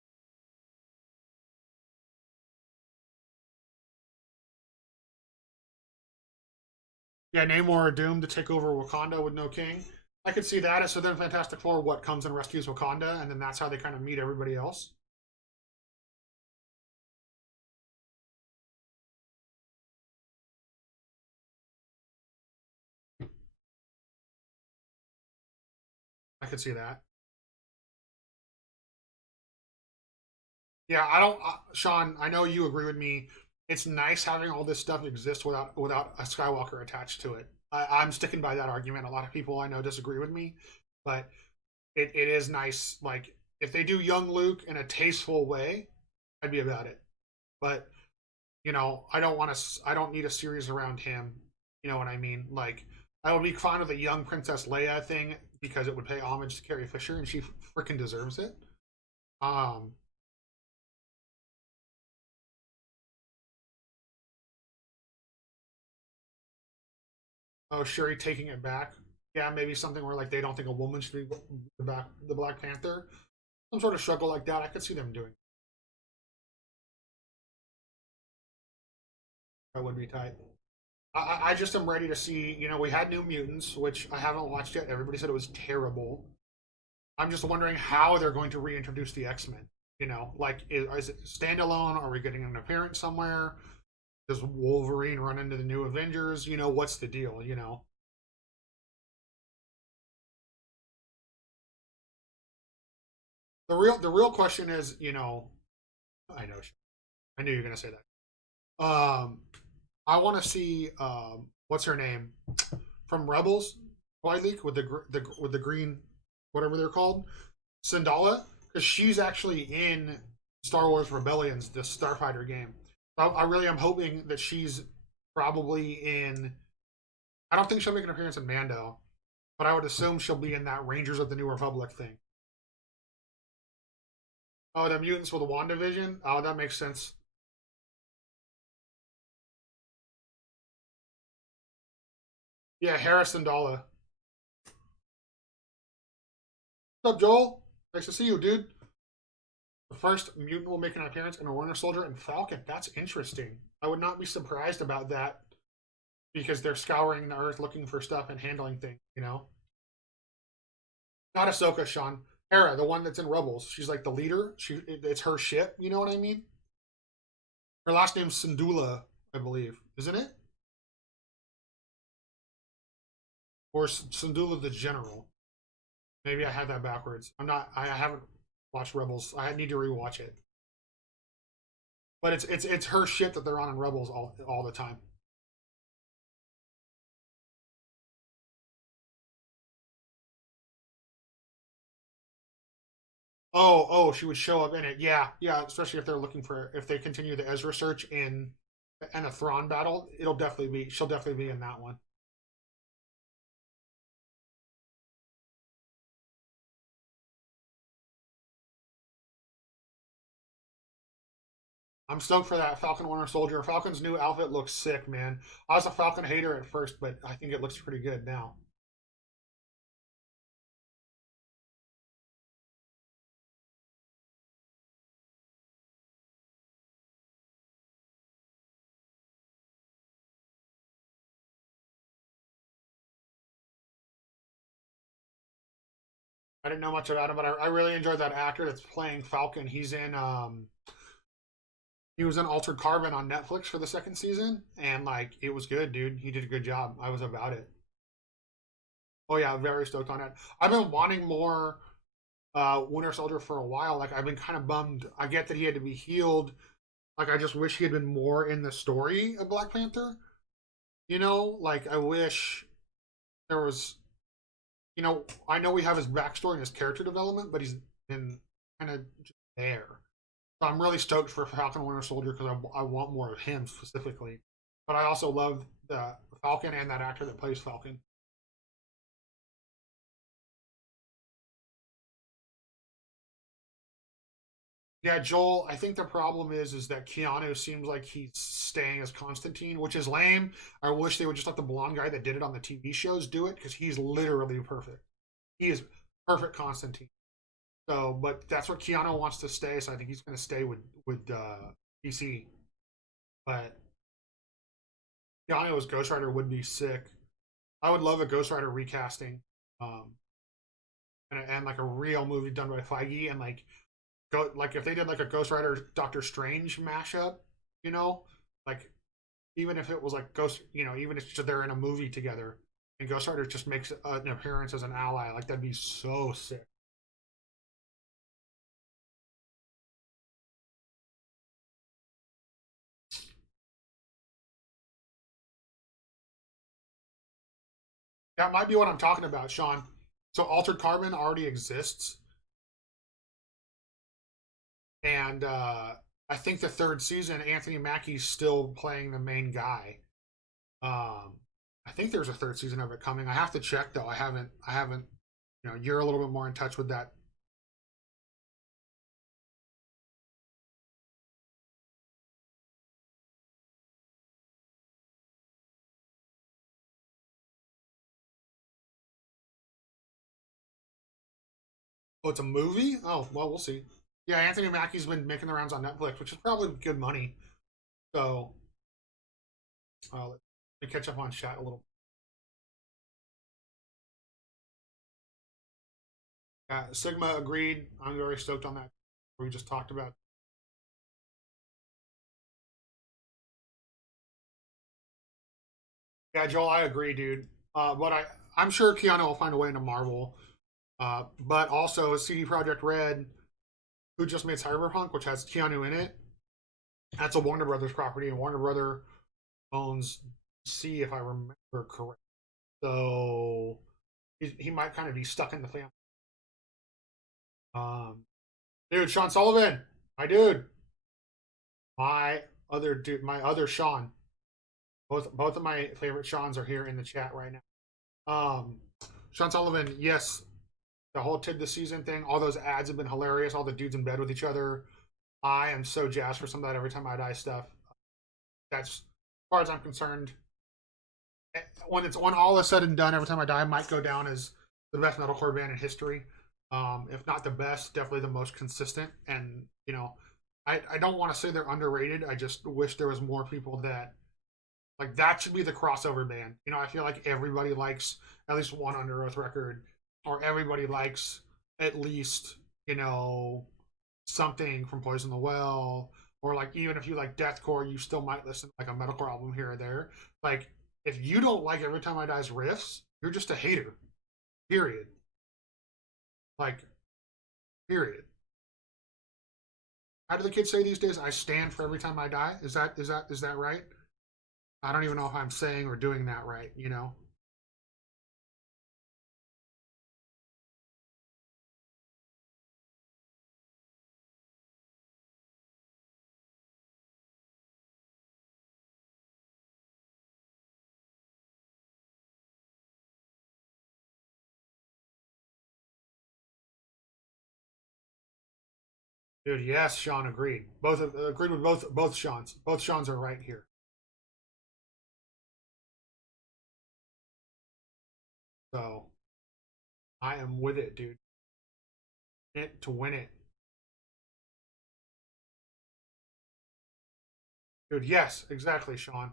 Yeah, Namor or Doom to take over Wakanda with no king. I could see that. So then Fantastic Four, what comes and rescues Wakanda, and then that's how they kind of meet everybody else. I could see that. Yeah, I don't, Sean. I know you agree with me. It's nice having all this stuff exist without a Skywalker attached to it. I'm sticking by that argument. A lot of people I know disagree with me, but it is nice. Like if they do young Luke in a tasteful way, I'd be about it. But I don't want to. I don't need a series around him. You know what I mean? Like I would be fine with a young Princess Leia thing because it would pay homage to Carrie Fisher, and she freaking deserves it. Um, oh, Shuri taking it back. Yeah, maybe something where like they don't think a woman should be the Black Panther. Some sort of struggle like that. I could see them doing. That would be tight. I just am ready to see. We had New Mutants, which I haven't watched yet. Everybody said it was terrible. I'm just wondering how they're going to reintroduce the X Men. Like is it standalone? Are we getting an appearance somewhere? Does Wolverine run into the New Avengers? What's the deal? The real question is, I know, I knew you were gonna say that. I want to see what's her name from Rebels, Leak with the green, whatever they're called, Sindala, because she's actually in Star Wars Rebellions, the Starfighter game. I really am hoping that she's probably in. I don't think she'll make an appearance in Mando, but I would assume she'll be in that Rangers of the New Republic thing. Oh, the mutants with WandaVision. Oh, that makes sense. Yeah, Harrison Dalla. What's up, Joel? Nice to see you, dude. The first mutant will make an appearance in a Winter Soldier and Falcon. That's interesting. I would not be surprised about that because they're scouring the earth looking for stuff and handling things, you know? Not Ahsoka, Sean. Hera, the one that's in Rebels. She's like the leader. It's her ship, you know what I mean? Her last name's Syndulla, I believe. Isn't it? Or Syndulla the General. Maybe I had that backwards. I haven't watched Rebels. I need to rewatch it. But it's her ship that they're on in Rebels all the time. Oh, she would show up in it. Yeah, yeah. Especially if they continue the Ezra search in a Thrawn battle, she'll definitely be in that one. I'm stoked for that Falcon Winter Soldier. Falcon's new outfit looks sick, man. I was a Falcon hater at first, but I think it looks pretty good now. I didn't know much about him, but I really enjoyed that actor that's playing Falcon. He was in Altered Carbon on Netflix for the second season, and like it was good, dude. He did a good job. I was about it. Oh yeah, very stoked on it. I've been wanting more Winter Soldier for a while. Like I've been kind of bummed. I get that he had to be healed. Like I just wish he had been more in the story of Black Panther. You know, like I wish there was. You know, I know we have his backstory and his character development, but he's been kind of there. So I'm really stoked for Falcon Winter Soldier because I want more of him specifically. But I also love the Falcon and that actor that plays Falcon. Yeah, Joel, I think the problem is that Keanu seems like he's staying as Constantine, which is lame. I wish they would just let the blonde guy that did it on the TV shows do it because he's literally perfect. He is perfect Constantine. So, but that's what Keanu wants to stay, so I think he's going to stay with DC. But Keanu as Ghost Rider would be sick. I would love a Ghost Rider recasting, um, and like a real movie done by Feige, and like if they did like a Ghost Rider Doctor Strange mashup, you know, like even if it was like even if they're in a movie together, and Ghost Rider just makes an appearance as an ally, like that'd be so sick. That might be what I'm talking about, Sean. So Altered Carbon already exists, and I think the third season, Anthony Mackie's still playing the main guy. Um, I think there's a third season of it coming. I have to check though. I haven't. You know, you're a little bit more in touch with that. Oh, it's a movie. Oh, well, we'll see. Yeah, Anthony Mackie's been making the rounds on Netflix, which is probably good money. So let me catch up on chat a little. Sigma agreed. I'm very stoked on that. We just talked about. Yeah, Joel, I agree, dude. But I'm sure Keanu will find a way into Marvel. But also CD Projekt Red, who just made Cyberpunk, which has Keanu in it. That's a Warner Brothers property, and Warner Brother owns C, if I remember correct. So he might kind of be stuck in the family. Um, dude, Sean Sullivan, my dude, my other Sean. Both of my favorite Seans are here in the chat right now. Sean Sullivan, yes, the whole Tid the Season thing, all those ads have been hilarious. All the dudes in bed with each other. I am so jazzed for some of that Every Time I Die stuff. That's as far as I'm concerned. When all is said and done, Every Time I Die might go down as the best metalcore band in history. If not the best, definitely the most consistent. And I don't want to say they're underrated. I just wish there was more people that like that should be the crossover band. I feel like everybody likes at least one Under Oath record, or everybody likes at least something from Poison the Well, or like even if you like deathcore, you still might listen to like a metalcore album here or there. Like if you don't like Every Time I Die's riffs, you're just a hater. Period. Like period. How do the kids say these days? I stand for Every Time I Die. Is that right? I don't even know if I'm saying or doing that right. Dude, yes, Sean agreed. Both agreed with both Sean's. Both Sean's are right here. So I am with it, dude. It to win it. Dude, yes, exactly, Sean.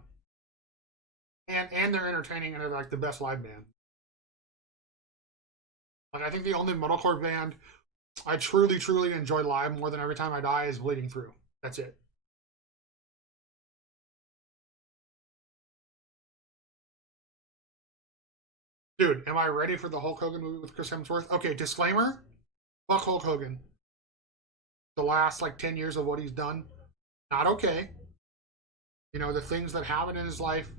And they're entertaining and they're like the best live band. Like I think the only metalcore band I truly, truly enjoy live more than Every Time I Die is Bleeding Through. That's it. Dude, am I ready for the Hulk Hogan movie with Chris Hemsworth? Okay, disclaimer. Fuck Hulk Hogan. The last like 10 years of what he's done, not okay. The things that happen in his life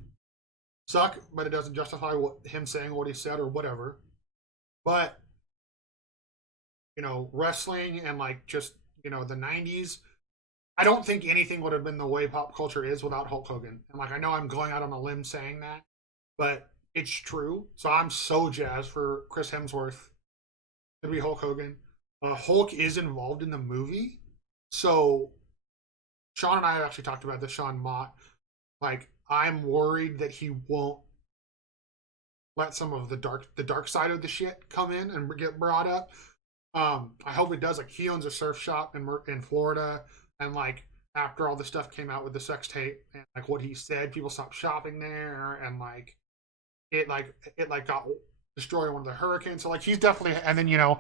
suck, but it doesn't justify him saying what he said or whatever. But wrestling and like just the '90s. I don't think anything would have been the way pop culture is without Hulk Hogan. And like I know I'm going out on a limb saying that, but it's true. So I'm so jazzed for Chris Hemsworth to be Hulk Hogan. Hulk is involved in the movie, so Sean and I have actually talked about this. Sean Mott, like I'm worried that he won't let some of the dark side of the shit come in and get brought up. I hope it does. Like he owns a surf shop in Florida, and like after all the stuff came out with the sex tape and like what he said, people stopped shopping there, and it got destroyed in one of the hurricanes. So like he's definitely, and then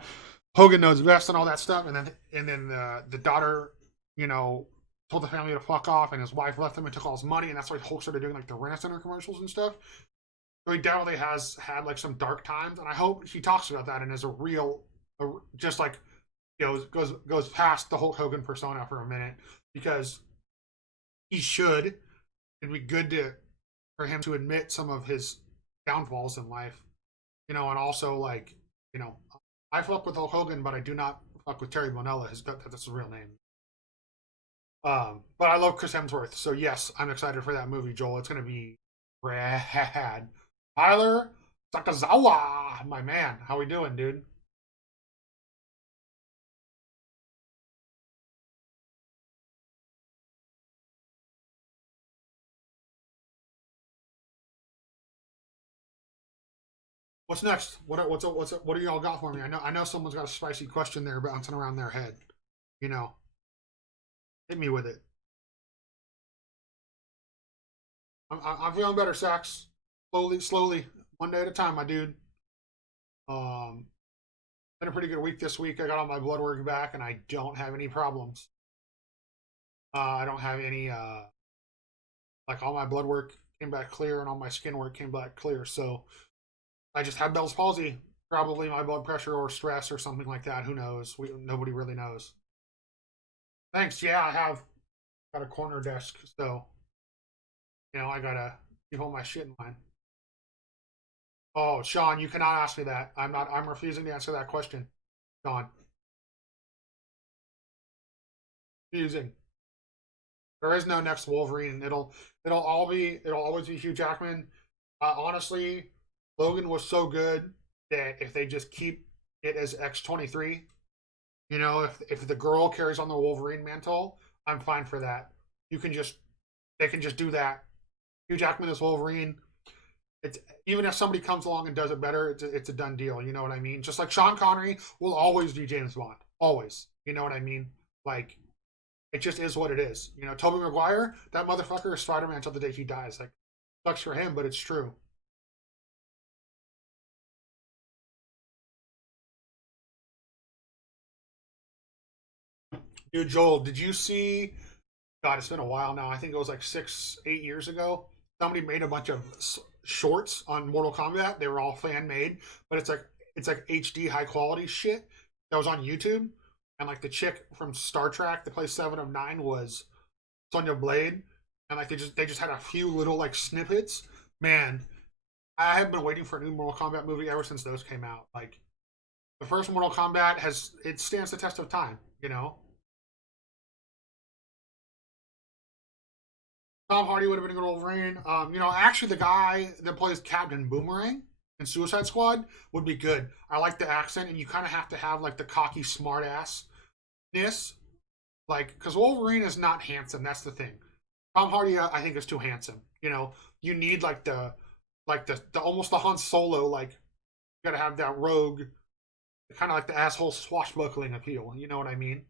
Hogan knows best and all that stuff, and then the daughter, you know, told the family to fuck off, and his wife left him and took all his money, and that's why Hulk started doing like the Rent Center commercials and stuff. So he definitely has had like some dark times, and I hope he talks about that and is just like goes past the Hulk Hogan persona for a minute, because he should. It'd be good for him to admit some of his downfalls in life, and also like you know, I fuck with Hulk Hogan, but I do not fuck with Terry Bonella. That's his real name. But I love Chris Hemsworth, so yes, I'm excited for that movie, Joel. It's gonna be rad. Tyler Sakazawa, my man, how we doing, dude? What's next? What do y'all got for me? I know someone's got a spicy question there bouncing around their head. You know, hit me with it. I'm feeling better, Sax. Slowly, slowly, one day at a time, my dude. Um, been a pretty good week this week. I got all my blood work back, and I don't have any problems. I don't have any like all my blood work came back clear, and all my skin work came back clear. So I just had Bell's palsy, probably my blood pressure or stress or something like that. Who knows? Nobody really knows. Thanks. Yeah, I have got a corner desk, so I gotta keep all my shit in line. Oh, Sean, you cannot ask me that. I'm refusing to answer that question. Sean, refusing. There is no next Wolverine. It'll always be Hugh Jackman. Honestly, Logan was so good that if they just keep it as X-23, if the girl carries on the Wolverine mantle, I'm fine for that. You can just They can just do that. Hugh Jackman is Wolverine. it's even if somebody comes along and does it better, it's a done deal. You know what I mean? Just like Sean Connery will always be James Bond, always. You know what I mean? Like it just is what it is. You know, Tobey Maguire, that motherfucker is Spider Man until the day he dies. Like sucks for him, but it's true. Dude, Joel, did you see? God, it's been a while now. I think it was like 6, 8 years ago. Somebody made a bunch of shorts on Mortal Kombat. They were all fan made, but it's like HD high quality shit that was on YouTube. And like the chick from Star Trek that plays Seven of Nine was Sonya Blade, and like they just had a few little like snippets. Man, I have been waiting for a new Mortal Kombat movie ever since those came out. Like the first Mortal Kombat has it stands the test of time. You know, Tom Hardy would have been a good Wolverine. Actually, the guy that plays Captain Boomerang in Suicide Squad would be good. I like the accent, and you kind of have to have like the cocky smartassness, like because Wolverine is not handsome. That's the thing. Tom Hardy, I think, is too handsome. You need like the almost the Han Solo, like you gotta have that rogue, kind of like the asshole swashbuckling appeal. You know what I mean?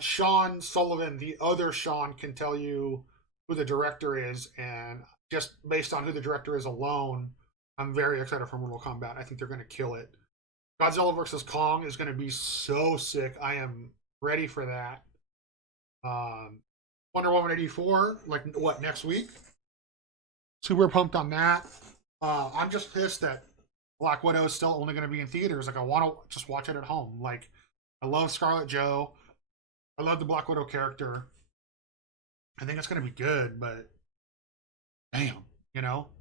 Sean Sullivan, the other Sean, can tell you who the director is, and just based on who the director is alone, I'm very excited for Mortal Kombat. I think they're going to kill it. Godzilla versus Kong is going to be so sick. I am ready for that. Um, Wonder Woman 84, like what, next week? Super pumped on that. I'm just pissed that Black Widow is still only going to be in theaters. Like I want to just watch it at home. Like I love Scarlett Joe. I love the Black Widow character. I think it's gonna be good, but damn,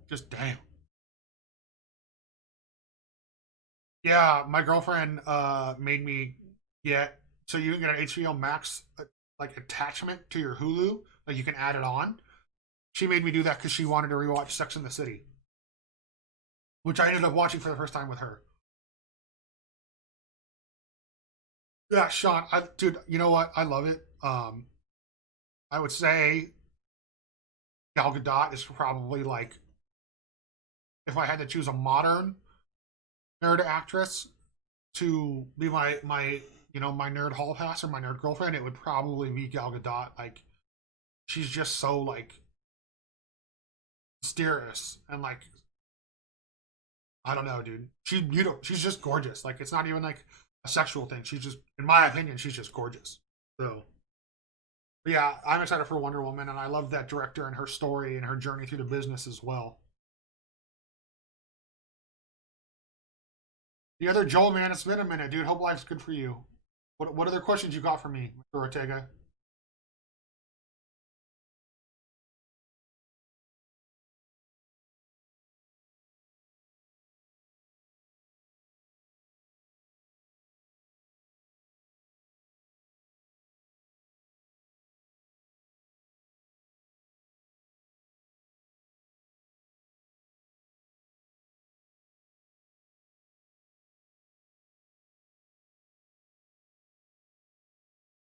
just damn. Yeah, my girlfriend made me get so you can get an HBO Max like attachment to your Hulu, like you can add it on. She made me do that because she wanted to rewatch Sex in the City, which I ended up watching for the first time with her. Yeah, Sean, dude, you know what? I love it. I would say Gal Gadot is probably like if I had to choose a modern nerd actress to be my nerd hall pass or my nerd girlfriend, it would probably be Gal Gadot. Like she's just so like mysterious and like I don't know, dude. She's beautiful. She's just gorgeous. Like it's not even like a sexual thing. She's just, in my opinion, she's just gorgeous. So, but yeah, I'm excited for Wonder Woman, and I love that director and her story and her journey through the business as well. The other Joel, man, it's been a minute, dude. Hope life's good for you. What other questions you got for me, Mr. Ortega?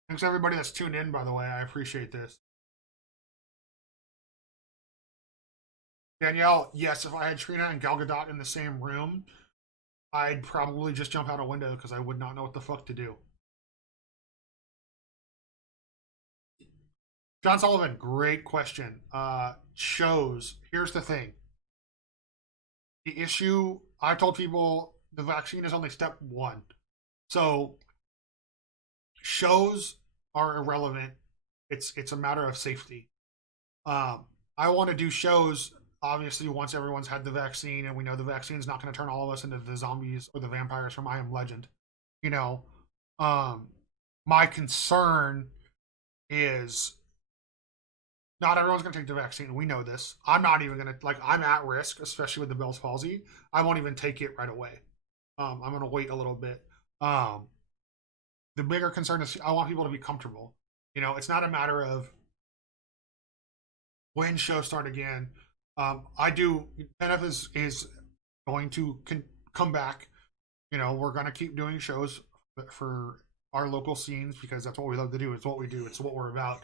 Thanks everybody that's tuned in, by the way. I appreciate this. Danielle, yes, if I had Trina and Gal Gadot in the same room, I'd probably just jump out a window because I would not know what the fuck to do. John Sullivan, great question. Shows. Here's the thing. The issue I told people the vaccine is only step one. So shows are irrelevant. It's a matter of safety. I want to do shows obviously once everyone's had the vaccine and we know the vaccine is not going to turn all of us into the zombies or the vampires from I Am Legend. You know, um, my concern is not everyone's going to take the vaccine. We know this. I'm not even going to like. I'm at risk, especially with the Bell's palsy. I won't even take it right away. I'm going to wait a little bit. Um, the bigger concern is I want people to be comfortable. It's not a matter of when shows start again. I do. NF is going to come back. We're going to keep doing shows for our local scenes because that's what we love to do. It's what we do. It's what we're about.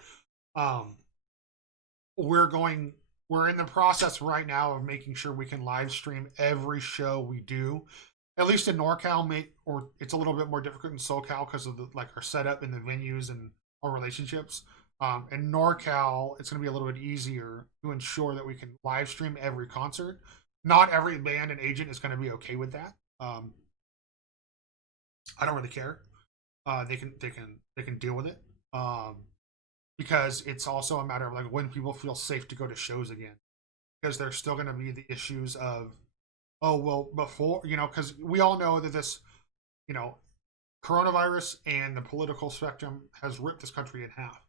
Um, we're in the process right now of making sure we can live stream every show we do. At least in NorCal, or it's a little bit more difficult in SoCal because of like our setup in the venues and our relationships. In NorCal, it's going to be a little bit easier to ensure that we can live stream every concert. Not every band and agent is going to be okay with that. I don't really care. They can deal with it. Because it's also a matter of like when people feel safe to go to shows again. Because there's still going to be the issues of, oh well, before because we all know that this, you know, coronavirus and the political spectrum has ripped this country in half.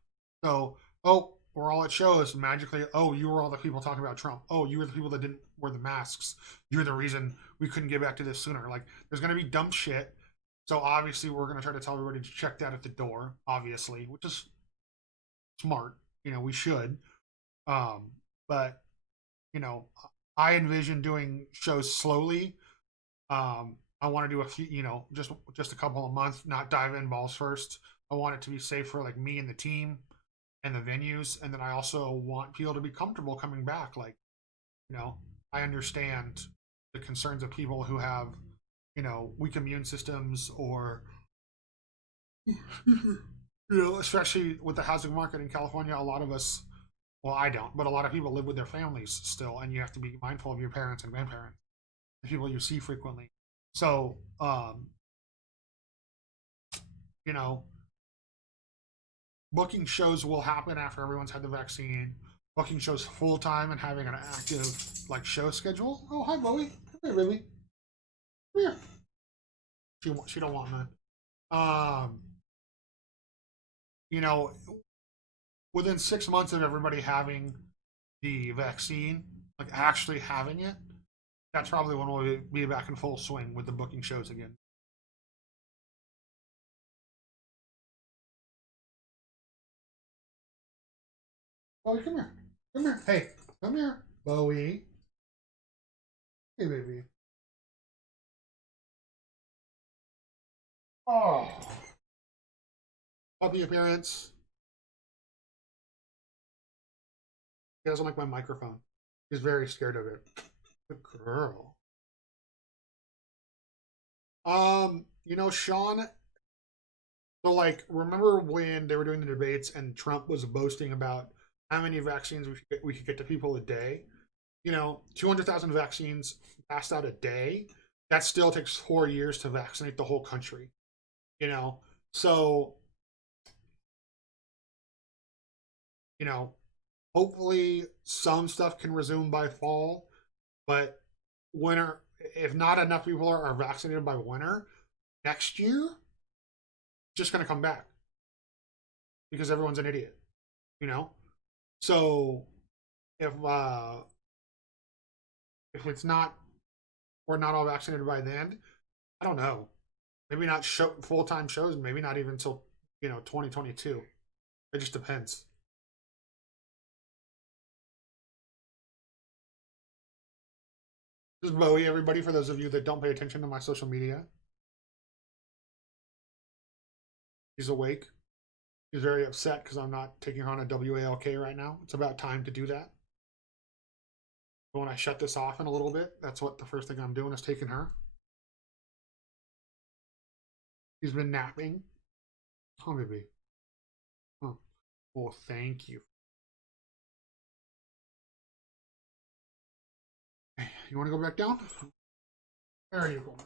So, oh, we're all at shows magically. Oh, you were all the people talking about Trump. Oh, you were the people that didn't wear the masks. You're the reason we couldn't get back to this sooner. Like, there's going to be dumb shit. So obviously, we're going to try to tell everybody to check that at the door. Obviously, which is smart. We should. But I envision doing shows slowly. I want to do a few, just a couple of months, not dive in balls first. I want it to be safe for like me and the team and the venues, and then I also want people to be comfortable coming back. Like, I understand the concerns of people who have, weak immune systems or, especially with the housing market in California, a lot of us, well, I don't, but a lot of people live with their families still, and you have to be mindful of your parents and grandparents, the people you see frequently. So, you know, booking shows will happen after everyone's had the vaccine. Booking shows full time and having an active like show schedule. Oh, hi, Bowie. Come here, baby. Come here. She don't want none. Um, you know, within 6 months of everybody having the vaccine, like actually having it, that's probably when we'll be back in full swing with the booking shows again. Bowie, come here. Come here. Hey, come here. Bowie. Hey, baby. Oh. Puppy appearance. He doesn't like my microphone. He's very scared of it. Good girl. Sean. So, like, remember when they were doing the debates and Trump was boasting about how many vaccines we could get to people a day? 200,000 vaccines passed out a day. That still takes 4 years to vaccinate the whole country. So you know, hopefully some stuff can resume by fall, but winter, if not enough people are vaccinated by winter, next year, just going to come back because everyone's an idiot, you know? So if, if it's not, we're not all vaccinated by then, I don't know. Maybe not full time shows, maybe not even until, 2022. It just depends. This is Bowie, everybody, for those of you that don't pay attention to my social media. He's awake. He's very upset because I'm not taking her on a WALK right now. It's about time to do that. But when I shut this off in a little bit, that's what the first thing I'm doing is taking her. He's been napping. Oh, baby. Oh, well, thank you. Hey, you want to go back down? There you go.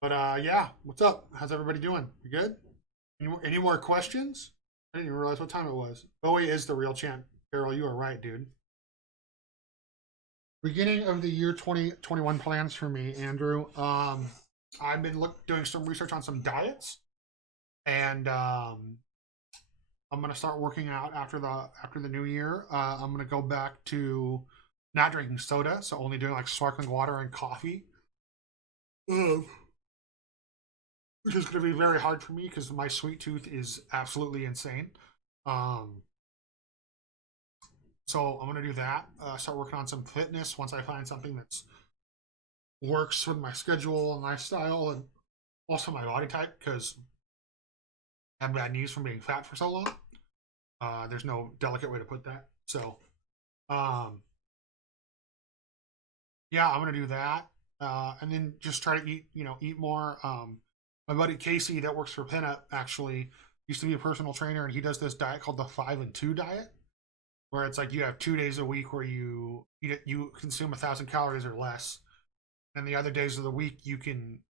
But yeah, what's up? How's everybody doing? You good? Any more questions? I didn't even realize what time it was. Bowie is the real champ. Carol, you are right, dude. Beginning of the year 2021 plans for me, Andrew. I've been doing some research on some diets, and I'm gonna start working out after the new year. I'm gonna go back to not drinking soda, so only doing like sparkling water and coffee. Um, which is going to be very hard for me because my sweet tooth is absolutely insane. Um, so I'm going to do that. Start working on some fitness once I find something that's works with my schedule and lifestyle and also my body type because I have bad knees from being fat for so long. There's no delicate way to put that. So, um, yeah, I'm gonna do that, and then just try to eat more. My buddy Casey that works for PinUp actually used to be a personal trainer, and he does this diet called the 5 and 2 diet, where it's like you have 2 days a week where you consume 1,000 calories or less, and the other days of the week you can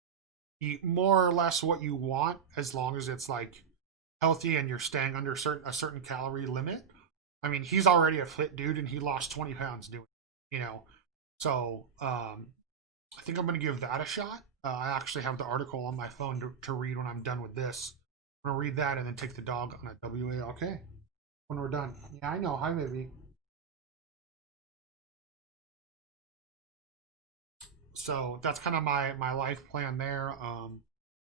eat more or less what you want as long as it's like healthy and you're staying under a certain calorie limit. I mean, he's already a fit dude and he lost 20 pounds doing it, So I think I'm going to give that a shot. I actually have the article on my phone to read when I'm done with this. I'm going to read that and then take the dog on a WA. Okay. When we're done. Yeah, I know. Hi, baby. So that's kind of my life plan there.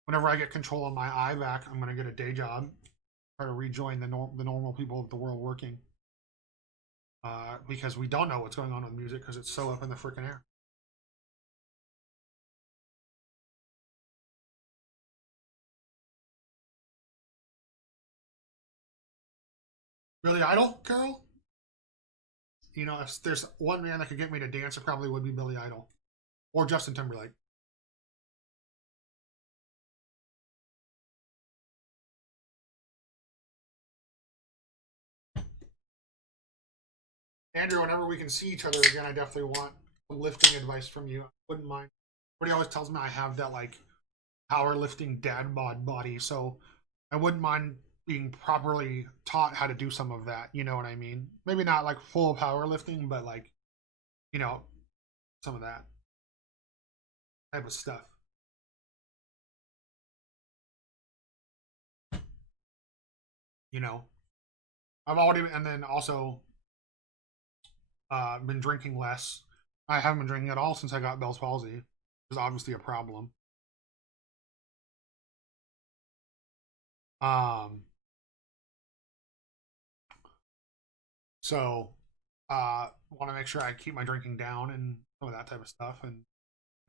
Whenever I get control of my eye back, I'm going to get a day job, try to rejoin the normal people of the world working. Because we don't know what's going on with music because it's so up in the freaking air. Billy Idol, Carol? If there's one man that could get me to dance, it probably would be Billy Idol. Or Justin Timberlake. Andrew, whenever we can see each other again, I definitely want some lifting advice from you. I wouldn't mind. Everybody always tells me I have that like powerlifting dad bod body, so I wouldn't mind being properly taught how to do some of that. You know what I mean? Maybe not like full powerlifting, but like, you know, some of that type of stuff. You know, I've already, and then also been drinking less. I haven't been drinking at all since I got Bell's palsy, which is obviously a problem. Um, so want to make sure I keep my drinking down and some of that type of stuff, and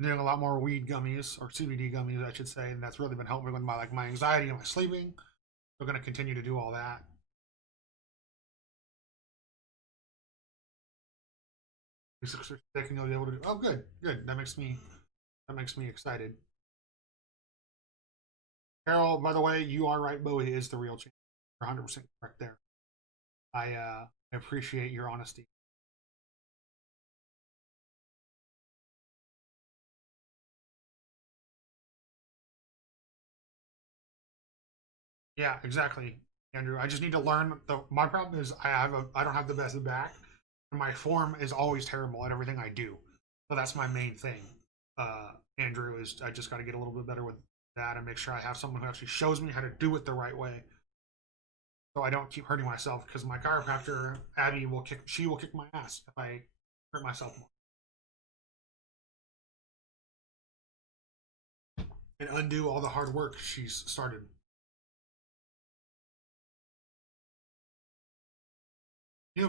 doing a lot more weed gummies or CBD gummies, I should say, and that's really been helping with my anxiety and my sleeping. We're going to continue to do all that. Thinking you'll be able to do. Oh, good, good. That makes me excited. Carol, by the way, you are right. Bowie is the real champion. You're 100% correct there. I appreciate your honesty. Yeah, exactly, Andrew. I just need to learn. My problem is I don't have the best back, and my form is always terrible at everything I do. So that's my main thing. Andrew is I just got to get a little bit better with that and make sure I have someone who actually shows me how to do it the right way, so I don't keep hurting myself. Because my chiropractor Abby will kick my ass if I hurt myself more and undo all the hard work she's started.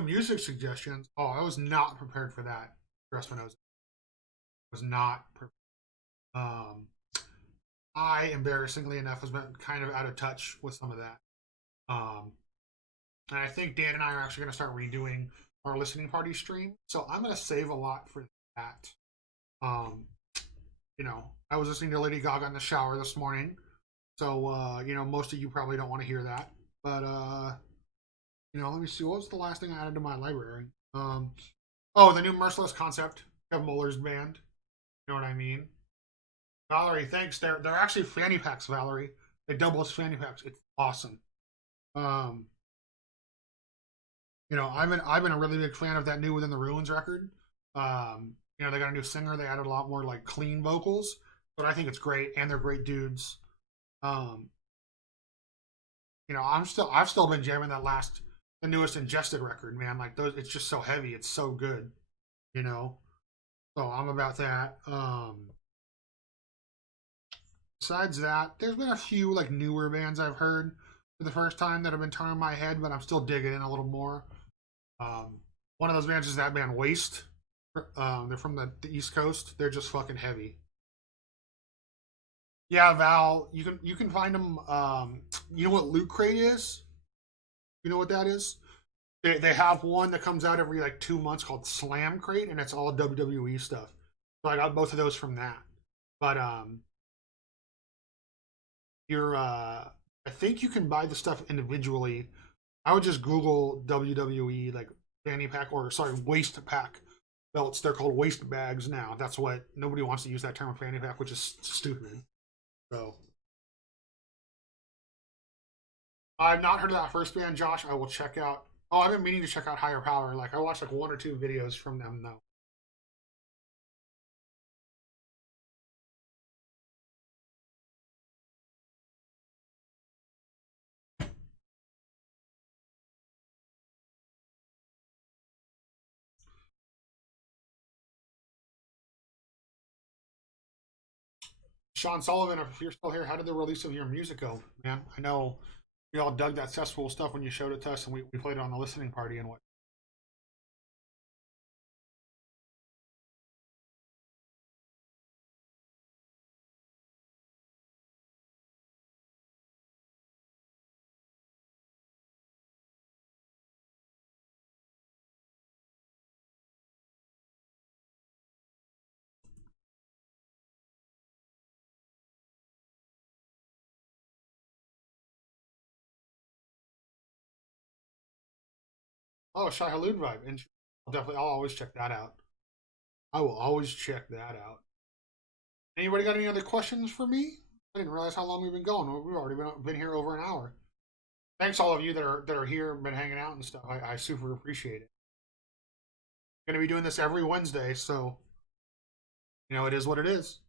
Music suggestions. Oh, I was not prepared for that. Espinoza was not. Um, I embarrassingly enough has been kind of out of touch with some of that. Um, and I think Dan and I are actually going to start redoing our listening party stream. So I'm going to save a lot for that. Um, I was listening to Lady Gaga in the shower this morning. So, most of you probably don't want to hear that. But, let me see. What was the last thing I added to my library? The new Merciless concept. Kev Muller's band. You know what I mean? Valerie, thanks. They're actually fanny packs, Valerie. They double as fanny packs. It's awesome. Um, I've been a really big fan of that new Within the Ruins record. They got a new singer. They added a lot more like clean vocals, but I think it's great, and they're great dudes. Um, I've still been jamming the newest Ingested record, man. Like those, it's just so heavy. It's so good, you know. So I'm about that. Besides that, there's been a few like newer bands I've heard for the first time that have been turning my head, but I'm still digging in a little more. One of those bands is that band Waste They're from the East Coast. They're just fucking heavy. Yeah, Val, you can find them. You know what Loot Crate is? You know what that is? They have one that comes out every like 2 months called Slam Crate, and it's all WWE stuff. So I got both of those from that. But you're I think you can buy the stuff individually. I would just Google WWE like fanny pack or sorry waist pack belts. They're called waist bags now. That's what nobody wants to use that term fanny pack, which is stupid. So I've not heard of that first band, Josh. I will check out. Oh, I've been meaning to check out Higher Power. Like I watched like one or two videos from them though. Sean Sullivan, if you're still here, how did the release of your music go, man? I know we all dug that cesspool stuff when you showed it to us, and we played it on the listening party and what. Oh, Shai Hulud vibe, and I'll always check that out. I will always check that out. Anybody got any other questions for me? I didn't realize how long we've been going. We've already been here over an hour. Thanks all of you that are here, been hanging out and stuff. I super appreciate it. Going to be doing this every Wednesday, so it is what it is.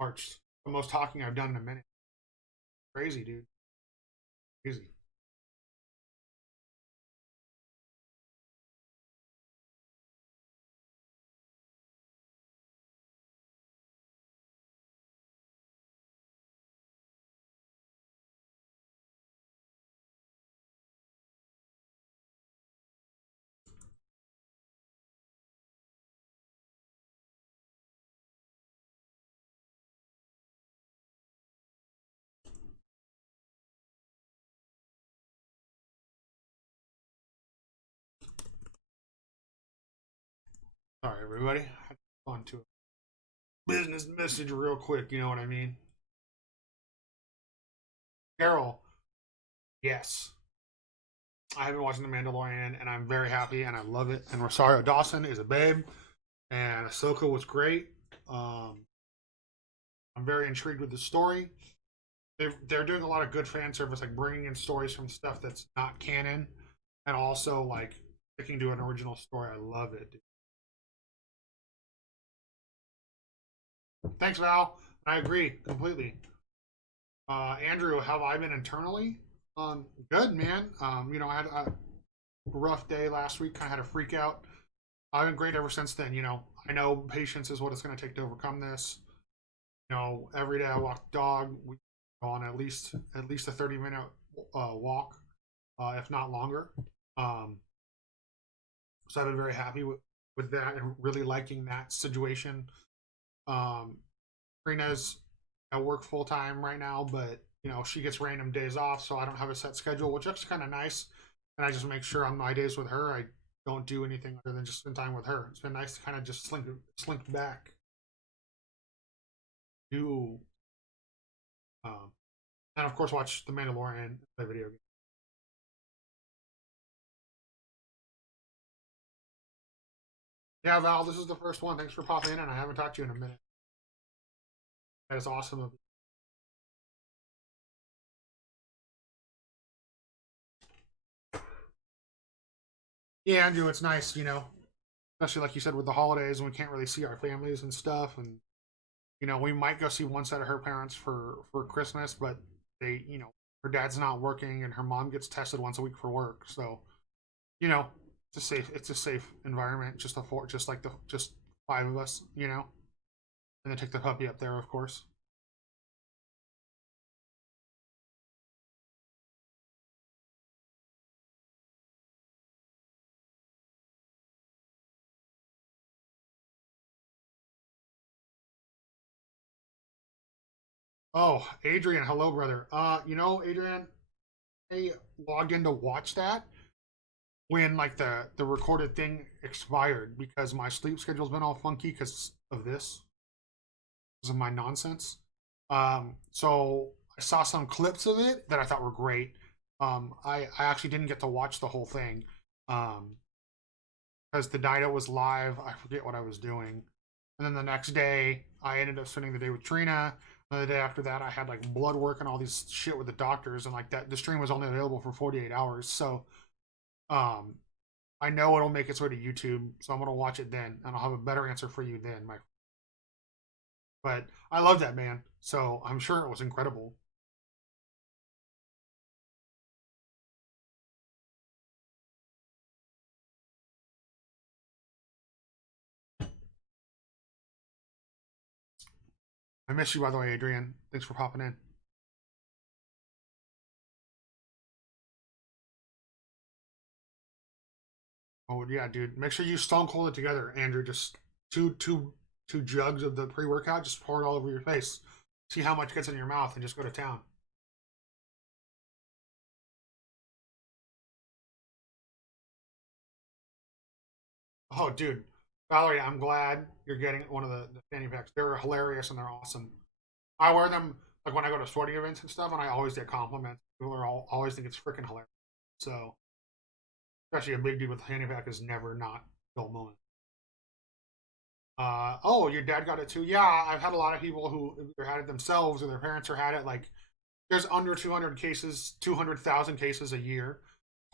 March, the most talking I've done in a minute. Crazy, dude. Crazy. Sorry, everybody. I had to go on to a business message real quick. You know what I mean? Carol, yes. I have been watching The Mandalorian, and I'm very happy, and I love it. And Rosario Dawson is a babe, and Ahsoka was great. Um, I'm very intrigued with the story. They're doing a lot of good fan service, like bringing in stories from stuff that's not canon, and also like sticking to an original story. I love it. Thanks, Val. I agree completely. Andrew, how have I been internally? Good, man. I had a rough day last week. Kind of had a freak out. I've been great ever since then. I know patience is what it's going to take to overcome this. Every day I walk the dog. We go on at least a 30-minute walk, if not longer. Um, so I've been very happy with that and really liking that situation. Um, Karina's at work full time right now, but she gets random days off, so I don't have a set schedule, which is kind of nice. And I just make sure on my days with her, I don't do anything other than just spend time with her. It's been nice to kind of just slink back to, um, and of course watch The Mandalorian, play video games. Yeah, Val, this is the first one. Thanks for popping in, and I haven't talked to you in a minute. That is awesome of you. Yeah, Andrew, it's nice, especially like you said with the holidays, and we can't really see our families and stuff, and we might go see one set of her parents for Christmas, but her dad's not working, and her mom gets tested once a week for work, so you know, it's a safe environment, just like the just 5 of us, you know, and then take the puppy up there, of course. Oh, Adrian, hello, brother. You know, Adrian, I logged in to watch that when like the recorded thing expired because my sleep schedule's been all funky because of my nonsense. So I saw some clips of it that I thought were great. I actually didn't get to watch the whole thing because the night it was live, I forget what I was doing. And then the next day, I ended up spending the day with Trina. And the day after that, I had like blood work and all these shit with the doctors, and like that, the stream was only available for 48 hours. So, um, I know it'll make its way to YouTube, so I'm gonna watch it then, and I'll have a better answer for you then, my. But I love that man, so I'm sure it was incredible. I miss you, by the way, Adrian. Thanks for popping in. Oh yeah, dude. Make sure you stone cold it together, Andrew. Just two jugs of the pre-workout. Just pour it all over your face. See how much gets in your mouth, and just go to town. Oh, dude, Valerie, I'm glad you're getting one of the fanny packs. They're hilarious and they're awesome. I wear them like when I go to sporting events and stuff, and I always get compliments. People are always think it's freaking hilarious. So, especially a big dude with a fanny pack is never not a dull moment. Oh, your dad got it too. Yeah, I've had a lot of people who either had it themselves or their parents or had it. Like, there's under 200 cases, 200,000 cases a year.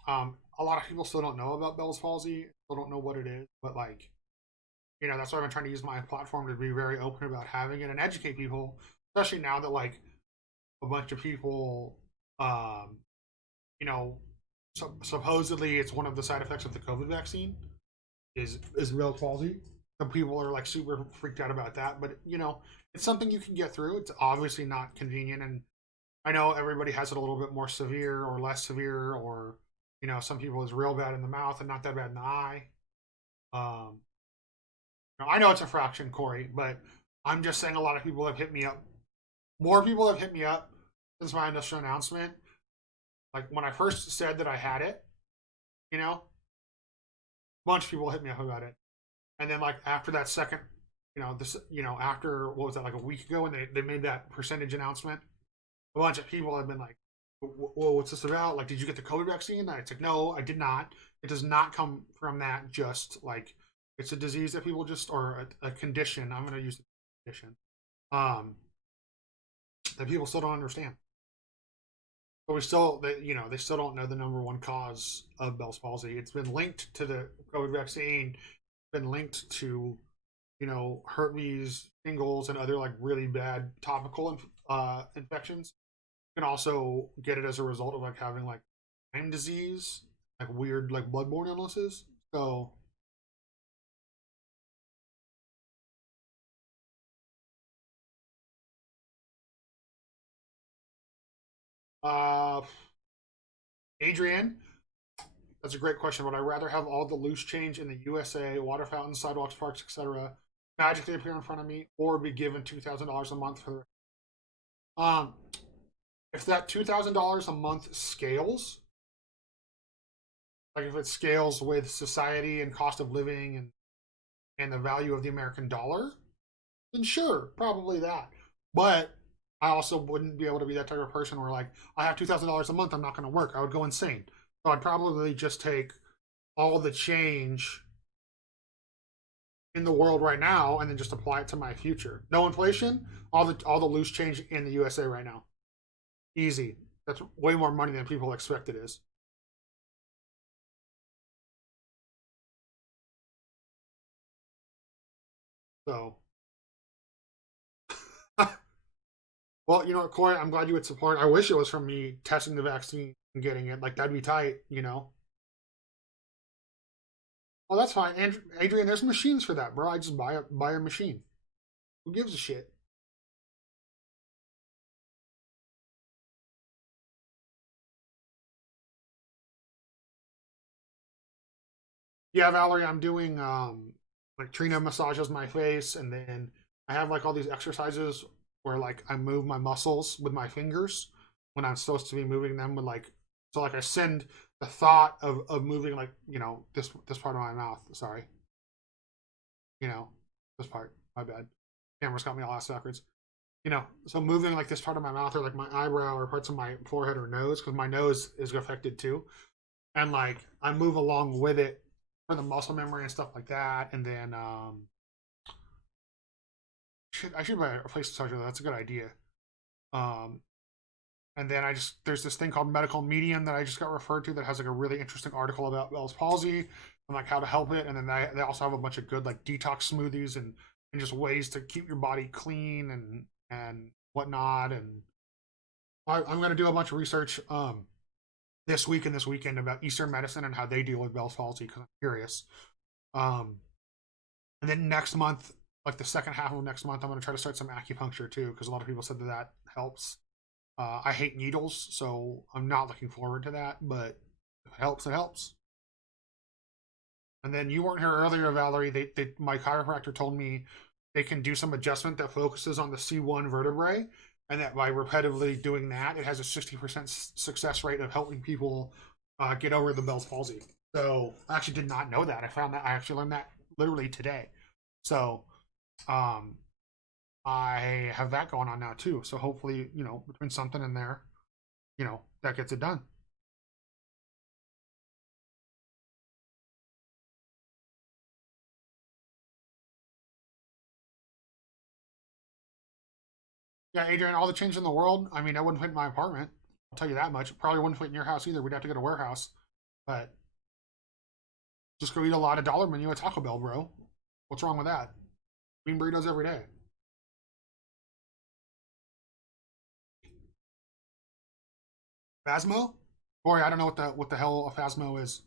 A lot of people still don't know about Bell's palsy. Still don't know what it is, but like, that's why I've been trying to use my platform to be very open about having it and educate people, especially now that like a bunch of people, um, you know, supposedly it's one of the side effects of the COVID vaccine is Bell's palsy. Some people are like super freaked out about that, but it's something you can get through. It's obviously not convenient, and I know everybody has it a little bit more severe or less severe, or some people is real bad in the mouth and not that bad in the eye. Um, I know it's a fraction, Corey, but I'm just saying a lot of people have hit me up. More people have hit me up since my initial announcement. Like when I first said that I had it, a bunch of people hit me up about it. And then like after that second, after what was that, like a week ago when they made that percentage announcement, a bunch of people have been like, well, what's this about? Like, did you get the COVID vaccine? And it's like, no, I did not. It does not come from that. Just like it's a disease that people just, or a condition. I'm going to use the condition um, that people still don't understand. But they still don't know the number one cause of Bell's palsy. It's been linked to the COVID vaccine, been linked to, herpes, shingles, and other like really bad topical infections. You can also get it as a result of like having like Lyme disease, like weird like bloodborne illnesses. So, uh, Adrian, that's a great question. Would I rather have all the loose change in the USA, water fountains, sidewalks, parks, etc., magically appear in front of me, or be given $2,000 a month for um? If that $2,000 a month scales, like if it scales with society and cost of living and the value of the American dollar, then sure, probably that. But I also wouldn't be able to be that type of person where like I have $2,000 a month, I'm not going to work. I would go insane. So I'd probably just take all the change in the world right now and then just apply it to my future. No inflation, all the loose change in the USA right now. Easy. That's way more money than people expect it is. So, well, you know what, Corey, I'm glad you would support. I wish it was from me testing the vaccine and getting it. Like that'd be tight. Oh, that's fine. Adrian, there's machines for that, bro. I just buy a machine. Who gives a shit? Yeah, Valerie, I'm doing like Trina massages my face, and then I have like all these exercises where like I move my muscles with my fingers when I'm supposed to be moving them with like, so like I send the thought of moving like, this part of my mouth. Sorry, you know this part. My bad. Camera's got me all ass backwards. So moving like this part of my mouth or like my eyebrow or parts of my forehead or nose, because my nose is affected too, and like I move along with it for the muscle memory and stuff like that. And then I should buy a place to charger. That's a good idea. Um, and then there's this thing called Medical Medium that I just got referred to that has like a really interesting article about Bell's palsy and like how to help it. And then they also have a bunch of good like detox smoothies and just ways to keep your body clean and whatnot. And I'm gonna do a bunch of research this week and this weekend about Eastern medicine and how they deal with Bell's palsy because I'm curious. Um, and then next month, like the second half of next month, I'm going to try to start some acupuncture too because a lot of people said that helps. I hate needles, so I'm not looking forward to that, but if it helps, it helps. And then you weren't here earlier, Valerie. My chiropractor told me they can do some adjustment that focuses on the C1 vertebrae, and that by repetitively doing that, it has a 60% success rate of helping people get over the Bell's palsy. So I actually did not know that. I actually learned that literally today. So um, I have that going on now too. So hopefully, between something in there, that gets it done. Yeah, Adrian, all the change in the world. I mean, I wouldn't fit in my apartment. I'll tell you that much. Probably wouldn't fit in your house either. We'd have to get a warehouse. But just go eat a lot of dollar menu at Taco Bell, bro. What's wrong with that? Bean burritos every day. Phasmo? Boy, I don't know what the hell a Phasmo is.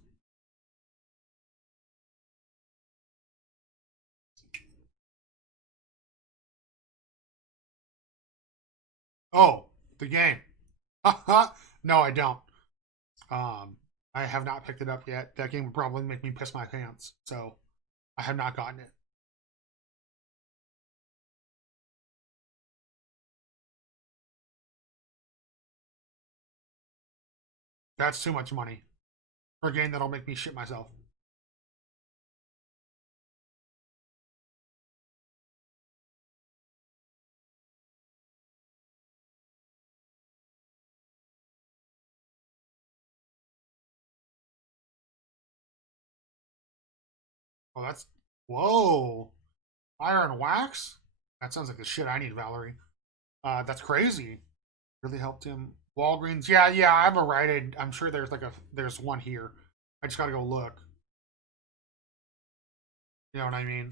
Oh, the game. No, I don't. Um, I have not picked it up yet. That game would probably make me piss my pants. So I have not gotten it. That's too much money for a game that'll make me shit myself. Oh, that's whoa. Fire and wax? That sounds like the shit I need, Valerie. That's crazy. Really helped him. Walgreens. Yeah, yeah, I have a Rite Aid. I'm sure there's one here. I just gotta go look. You know what I mean?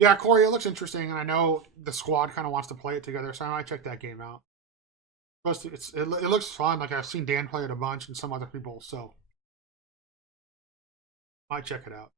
Yeah, Corey, it looks interesting, and I know the squad kind of wants to play it together, so I might check that game out. Plus, it looks fun. Like I've seen Dan play it a bunch and some other people, so might check it out.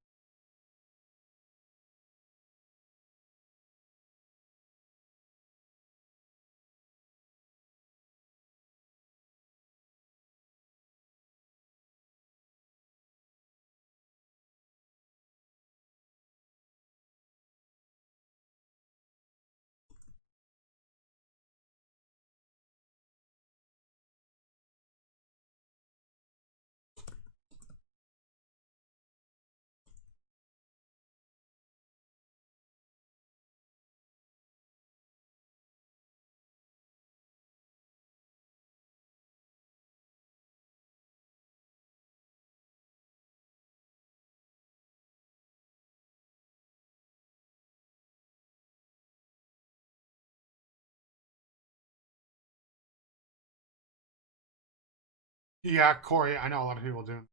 Yeah, Corey, I know a lot of people do.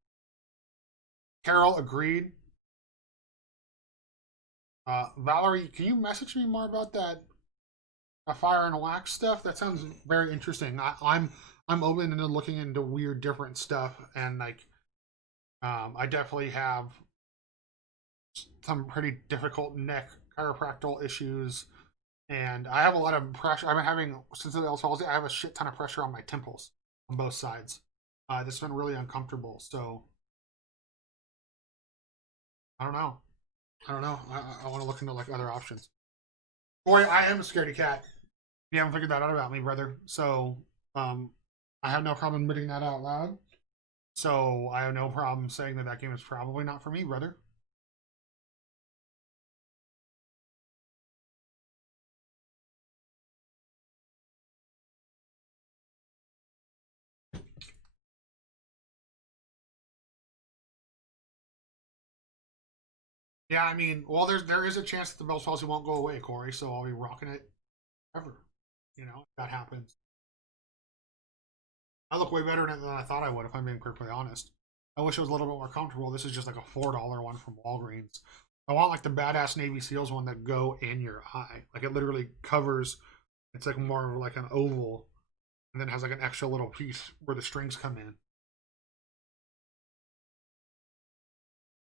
Carol agreed. Valerie, can you message me more about that fire and wax stuff? That sounds very interesting. I'm open to looking into weird different stuff, and like I definitely have. some pretty difficult neck chiropractic issues, and I have a lot of pressure. I've been having since the Bell's palsy. I have a shit ton of pressure on my temples on both sides. This has been really uncomfortable. So I don't know. I don't know. I want to look into like other options. Boy, I am a scaredy cat. You haven't figured that out about me, brother. So um, I have no problem admitting that out loud. So I have no problem saying that that game is probably not for me, brother. Yeah, I mean, well, there is a chance that the Bell's palsy won't go away, Corey. So I'll be rocking it forever. You know, if that happens. I look way better in it than I thought I would, if I'm being perfectly honest. I wish it was a little bit more comfortable. This is just like a $4 one from Walgreens. I want like the badass Navy SEALs one that go in your eye. Like it literally covers. It's like more of like an oval, and then has like an extra little piece where the strings come in.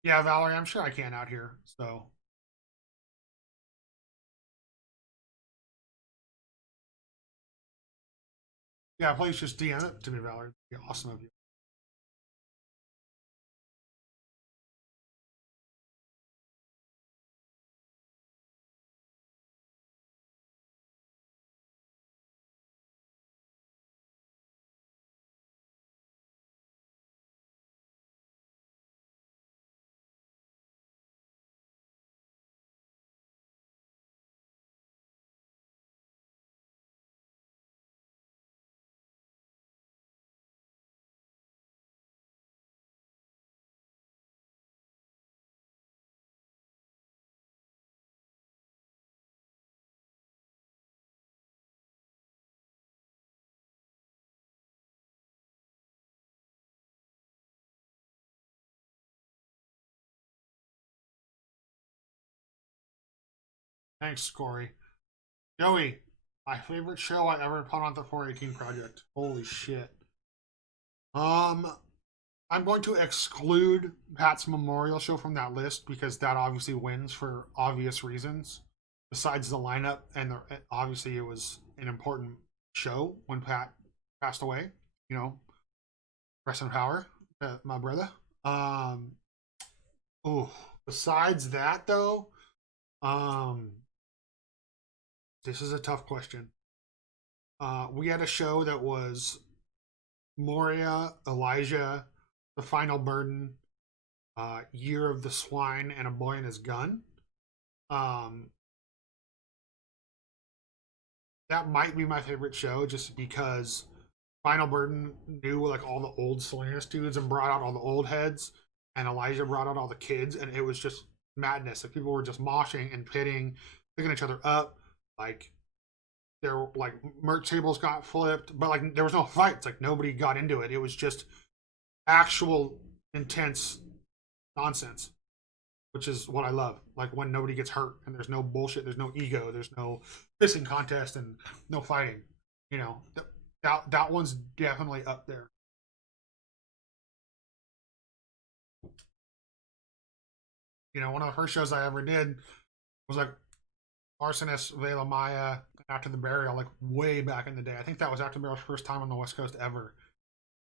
Yeah, Valerie, I'm sure I can out here. So yeah, please just DM it to me, Valerie. It'd be awesome of you. Thanks, Corey. Joey, my favorite show I ever put on the 418 project. Holy shit. Um, I'm going to exclude Pat's Memorial Show from that list because that obviously wins for obvious reasons. Besides the lineup, and obviously it was an important show when Pat passed away. You know, rest in power, my brother. Um, oh, besides that though, um, this is a tough question. We had a show that was Moria, Elijah, The Final Burden, Year of the Swine, and A Boy and His Gun. Um, that might be my favorite show just because Final Burden knew like all the old Salinas dudes and brought out all the old heads, and Elijah brought out all the kids, and it was just madness. Like people were just moshing and pitting, picking each other up. Like there were like merch tables got flipped, but like there was no fights. Like nobody got into it. It was just actual intense nonsense, which is what I love. Like when nobody gets hurt and there's no bullshit, there's no ego, there's no pissing contest and no fighting. You know, that one's definitely up there. You know, one of the first shows I ever did was like Arsonist, Vela Maya, After the Burial, like way back in the day. I think that was After the Burial's first time on the West Coast ever.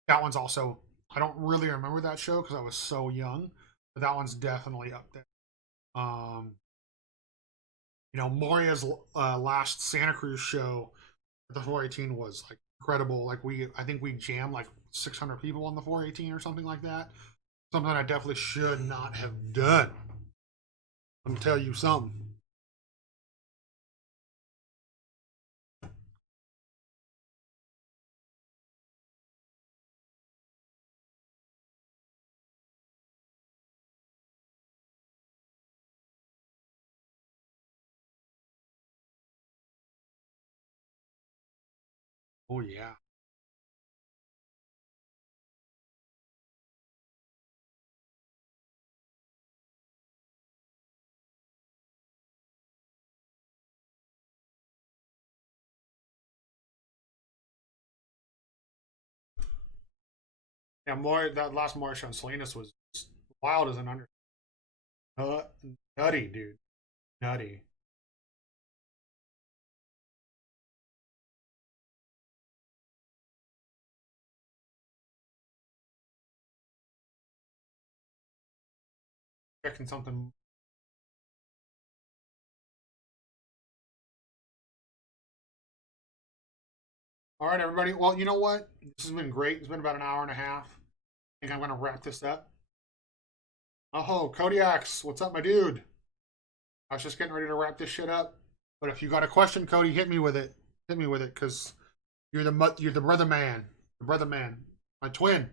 That one's also, I don't really remember that show because I was so young, but that one's definitely up there. Um, you know, Moria's last Santa Cruz show at the 418 was like incredible. Like I think we jammed like 600 people on the 418 or something like that. Something I definitely should not have done. I'm gonna tell you something. Oh yeah, yeah. More that last Moria show in Salinas was wild as an under. Nutty, dude. Nutty. Checking something. All right, everybody. Well, you know what? This has been great. It's been about an hour and a half. I think I'm going to wrap this up. Oh, Kodiaks, what's up, my dude? I was just getting ready to wrap this shit up. But if you got a question, Cody, hit me with it. Hit me with it, cause you're the brother man, the brother man, my twin.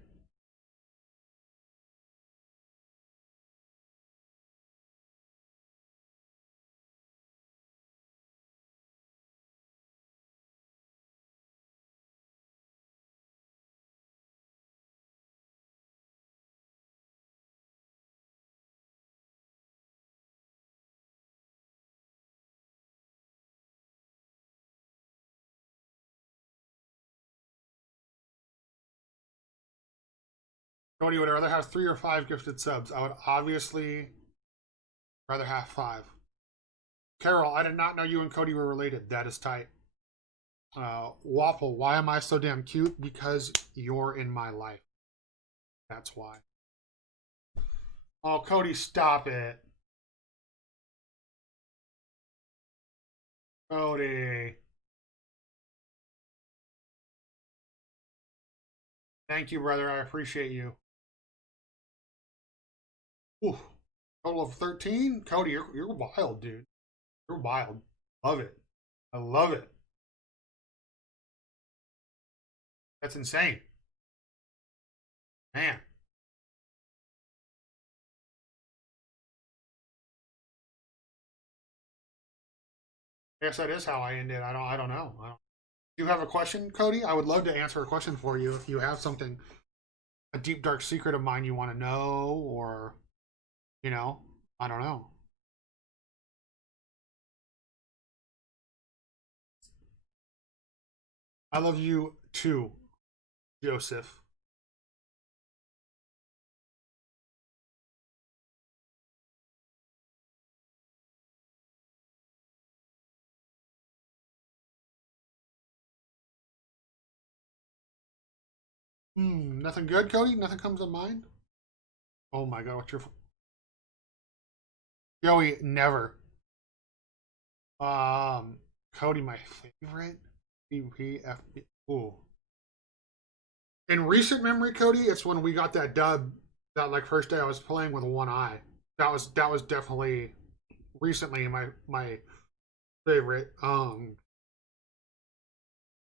Cody, would I rather have 3 or 5 gifted subs? I would obviously rather have 5. Carol, I did not know you and Cody were related. That is tight. Waffle, why am I so damn cute? Because you're in my life. That's why. Oh, Cody, stop it. Cody. Thank you, brother. I appreciate you. Ooh, total of 13? Cody, you're wild, dude. You're wild. Love it. I love it. That's insane. Man. I guess that is how I ended. I don't know. Do you have a question, Cody? I would love to answer a question for you if you have something, a deep dark secret of mine you want to know, or you know, I don't know. I love you too, Joseph. Nothing good, Cody? Nothing comes to mind? Oh my god, what's your Joey? Never. Um, Cody, my favorite PPFB. Ooh. In recent memory, Cody, it's when we got that dub. That like first day I was playing with one eye. That was definitely recently my favorite.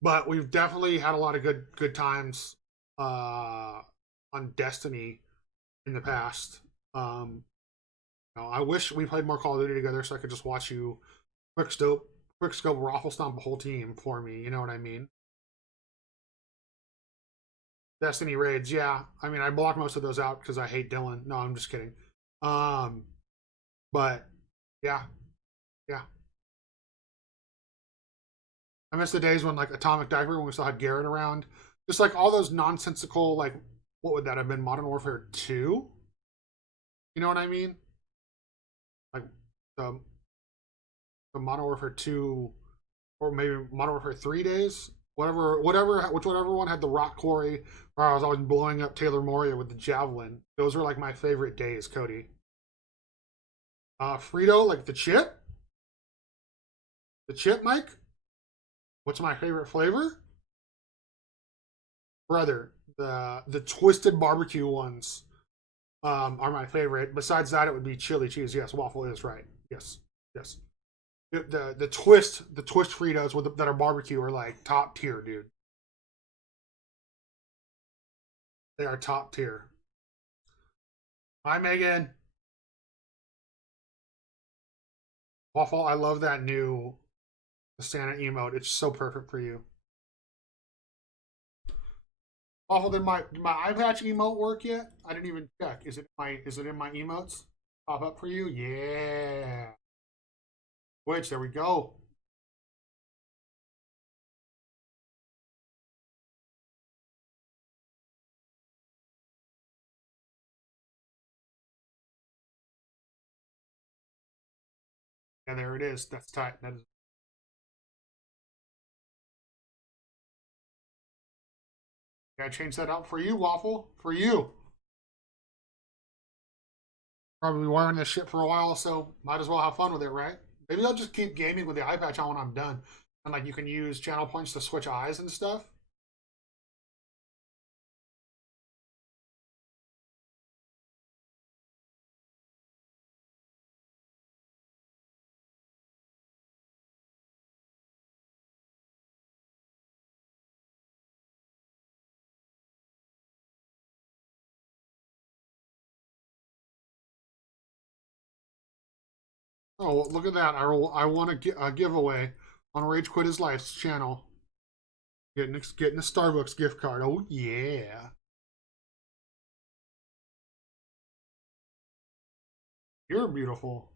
But we've definitely had a lot of good times on Destiny in the past. Um, I wish we played more Call of Duty together so I could just watch you quick scope raffle stomp the whole team for me. You know what I mean? Destiny raids, yeah. I mean, I blocked most of those out because I hate Dylan. No, I'm just kidding. Um, but yeah, yeah. I miss the days when like Atomic Diaper when we still had Garrett around. Just like all those nonsensical like what would that have been? Modern Warfare 2? You know what I mean? Like the the Modern Warfare 2 or maybe Modern Warfare 3 days. Whichever one had the rock quarry where I was always blowing up Taylor Moria with the javelin. Those were like my favorite days, Cody. Frito, like the chip, Mike. What's my favorite flavor, brother? The twisted barbecue ones are my favorite. Besides that, it would be chili cheese. Yes, waffle is right. Yes, yes. The twist Fritos that are barbecue are like top tier, dude. They are top tier. Hi, Megan. Waffle, I love that new Santa emote. It's so perfect for you. Waffle, did my eye patch emote work yet? I didn't even check. Is it in my emotes? Pop up for you? Yeah. Which there we go. Yeah, there it is. That's tight. That is. Gotta change that out for you, Waffle. For you. Probably wearing this shit for a while, so might as well have fun with it, right? Maybe I'll just keep gaming with the eye patch on when I'm done. And like you can use channel points to switch eyes and stuff. Oh, look at that. I want a giveaway on Rage Quit His Life's channel. Getting a Starbucks gift card. Oh, yeah. You're beautiful.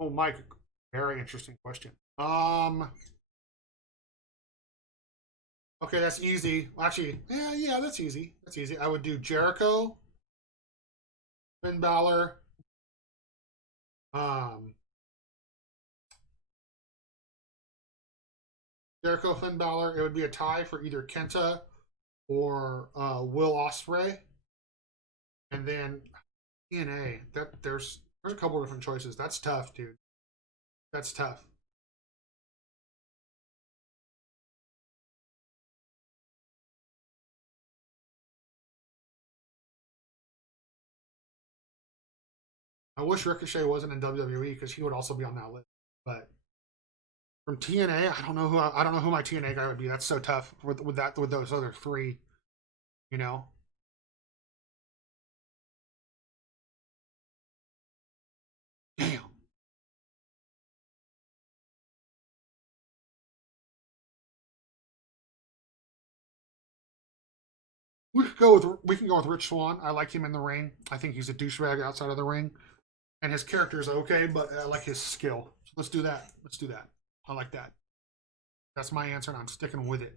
Oh, Mike, very interesting question. Okay, that's easy. Actually, yeah, that's easy. That's easy. I would do Jericho, Finn Balor, um, Jericho, Finn Balor. It would be a tie for either Kenta or Will Ospreay, and then TNA. There's a couple different choices. That's tough, dude. That's tough. I wish Ricochet wasn't in WWE because he would also be on that list. But from TNA, I don't know who my TNA guy would be. That's so tough with those other three. You know, damn. We can go with Rich Swann. I like him in the ring. I think he's a douchebag outside of the ring, and his character is okay, but I like his skill. So let's do that. Let's do that. I like that. That's my answer, and I'm sticking with it.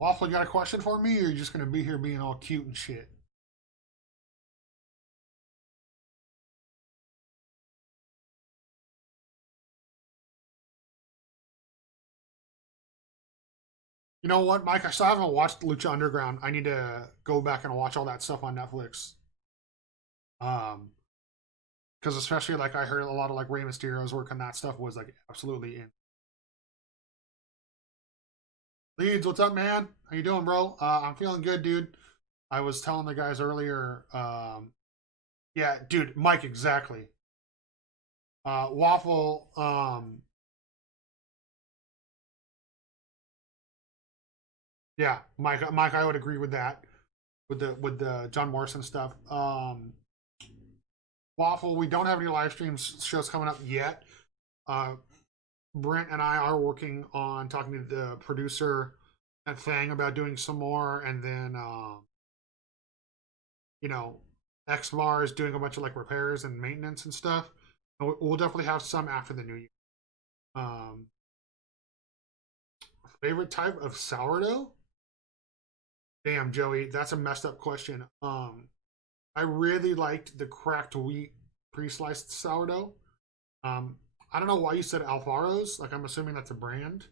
Waffle, you got a question for me, or are you just gonna be here being all cute and shit? You know what, Mike? I still haven't watched Lucha Underground. I need to go back and watch all that stuff on Netflix. Because especially like I heard a lot of like Rey Mysterio's work on that stuff was like absolutely in. Leeds, what's up, man? How you doing, bro? I'm feeling good, dude. I was telling the guys earlier. Yeah, dude, Mike, exactly. Waffle. Yeah, Mike, I would agree with that. With the John Morrison stuff. Waffle, we don't have any live streams shows coming up yet. Uh, Brent and I are working on talking to the producer at Fang about doing some more, and then you know, X Bar is doing a bunch of like repairs and maintenance and stuff. We'll definitely have some after the new year. Um, Favorite type of sourdough? Damn, Joey, that's a messed up question. I really liked the cracked wheat pre-sliced sourdough. Um, I don't know why you said Alfaro's. Like I'm assuming that's a brand.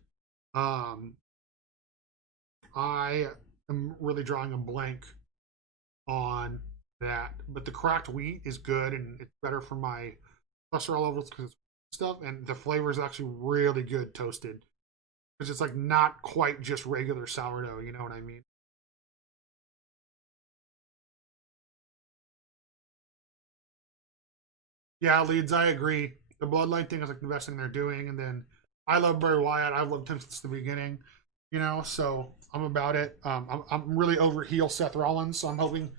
Um, I am really drawing a blank on that, but the cracked wheat is good and it's better for my cholesterol levels because stuff, and the flavor is actually really good toasted because it's like not quite just regular sourdough. You know what I mean? Yeah, Leeds, I agree. The bloodline thing is like the best thing they're doing, and then I love Bray Wyatt. I've loved him since the beginning, you know. So I'm about it. I'm really over heel Seth Rollins, so I'm hoping,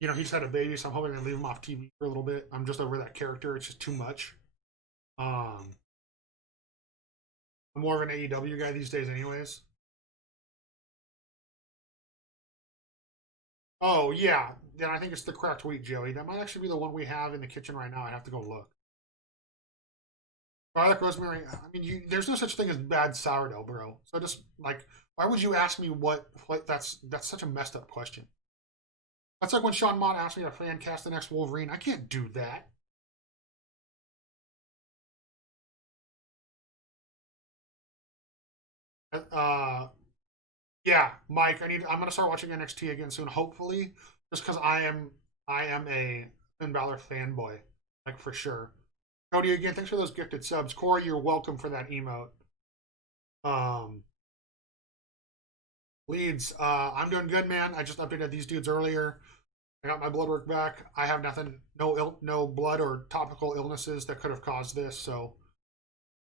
you know, he's had a baby, so I'm hoping they leave him off TV for a little bit. I'm just over that character; it's just too much. Um, I'm more of an AEW guy these days, anyways. Oh yeah, then I think it's the correct wheat, Joey. That might actually be the one we have in the kitchen right now. I have to go look. Garlic, rosemary. I mean, there's no such thing as bad sourdough, bro. So just like, why would you ask me what? That's such a messed up question. That's like when Sean Mott asked me to fan cast the next Wolverine. I can't do that. Uh, yeah, Mike. I'm gonna start watching NXT again soon. Hopefully, just because I am a Finn Balor fanboy, like for sure. Cody, again, thanks for those gifted subs. Corey, you're welcome for that emote. Um, Leads, I'm doing good, man. I just updated these dudes earlier. I got my blood work back. I have nothing, no blood or topical illnesses that could have caused this. So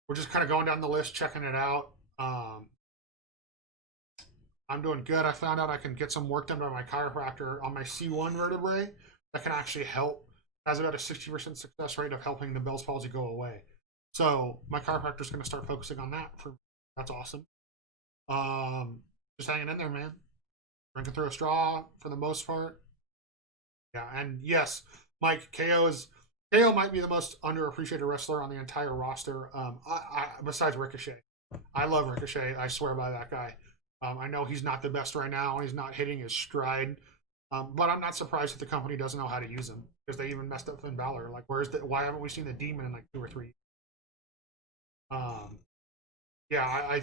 we're just kind of going down the list, checking it out. I'm doing good. I found out I can get some work done by my chiropractor on my C1 vertebrae that can actually help. Has about a 60% success rate of helping the Bell's palsy go away. So my chiropractor's going to start focusing on that. That's awesome. Just hanging in there, man. Drinking through a straw for the most part. Yeah, and yes, Mike, KO might be the most underappreciated wrestler on the entire roster. Besides Ricochet, I love Ricochet. I swear by that guy. I know he's not the best right now. He's not hitting his stride. But I'm not surprised that the company doesn't know how to use him because they even messed up Finn Balor. Like, why haven't we seen the Demon in like 2 or 3? Um, yeah,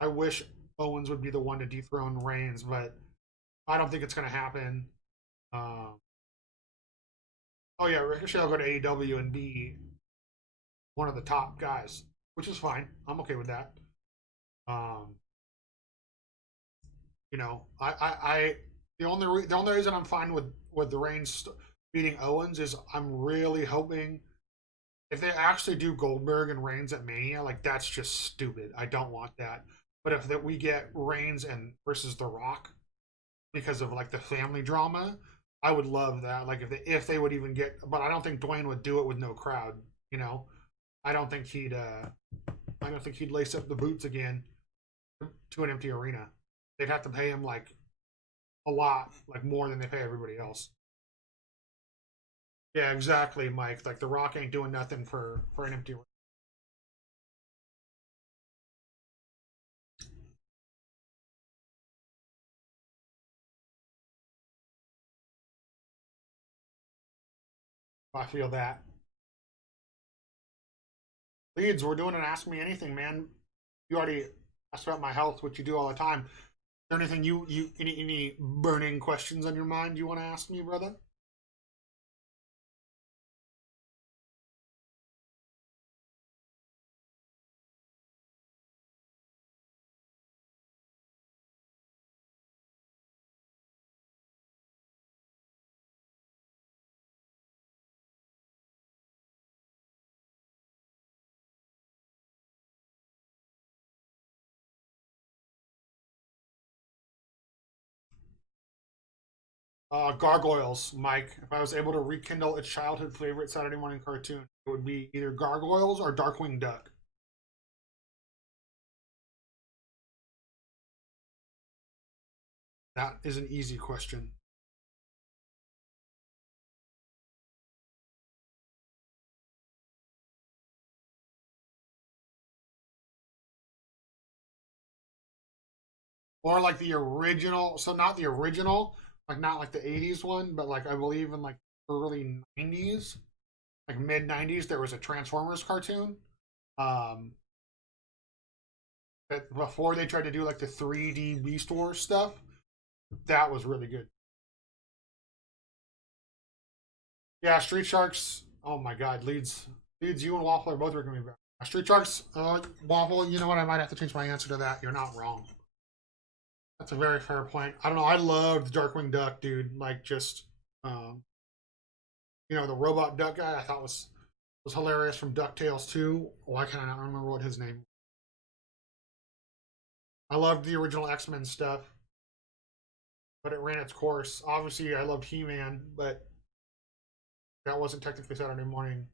I wish Owens would be the one to dethrone Reigns, but I don't think it's going to happen. Um, oh yeah, Ricochet will go to AEW and be one of the top guys, which is fine. I'm okay with that. Um, the only reason I'm fine with the Reigns beating Owens is I'm really hoping if they actually do Goldberg and Reigns at Mania, like that's just stupid. I don't want that. But if that we get Reigns and versus The Rock because of like the family drama, I would love that. Like if they would even get, but I don't think Dwayne would do it with no crowd. You know, I don't think he'd. I don't think he'd lace up the boots again to an empty arena. They'd have to pay him like a lot, like more than they pay everybody else. Yeah, exactly, Mike. Like The Rock ain't doing nothing for an empty arena. I feel that. Leads, we're doing an Ask Me Anything, man. You already asked about my health, which you do all the time. Is there anything any burning questions on your mind you want to ask me, brother? Gargoyles, Mike. If I was able to rekindle a childhood favorite Saturday morning cartoon, it would be either Gargoyles or Darkwing Duck. That is an easy question. Or like the original, so not the original, like not like the 80s one, but like I believe in like early 90s, like mid 90s, there was a Transformers cartoon. Um, that before they tried to do like the 3D Beast Wars stuff, that was really good. Yeah, Street Sharks. Oh my God, leads. You and Waffle are both going to be back. Street Sharks, Waffle. You know what? I might have to change my answer to that. You're not wrong. That's a very fair point. I don't know. I loved Darkwing Duck, dude. Like just, um, the robot duck guy. I thought was hilarious from Ducktales too. Why can I not remember what his name? I loved the original X Men stuff, but it ran its course. Obviously, I loved He Man, but that wasn't technically Saturday morning.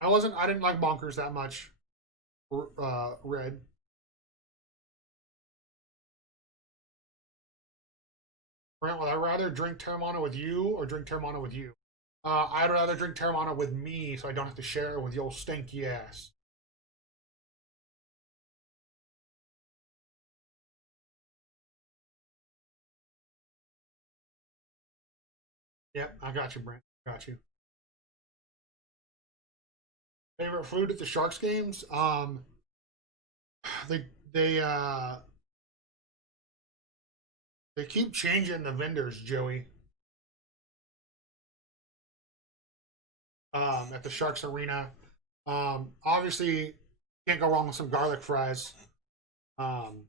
I wasn't. I didn't like Bonkers that much. Red. Brent, would I rather drink Terramana with you or drink Terramana with you? I'd rather drink Terramana with me so I don't have to share it with your stinky ass. Yep, I got you, Brent. Got you. Favorite food at the Sharks games? They they uh they keep changing the vendors, Joey. At the Sharks arena. Obviously, can't go wrong with some garlic fries. Um,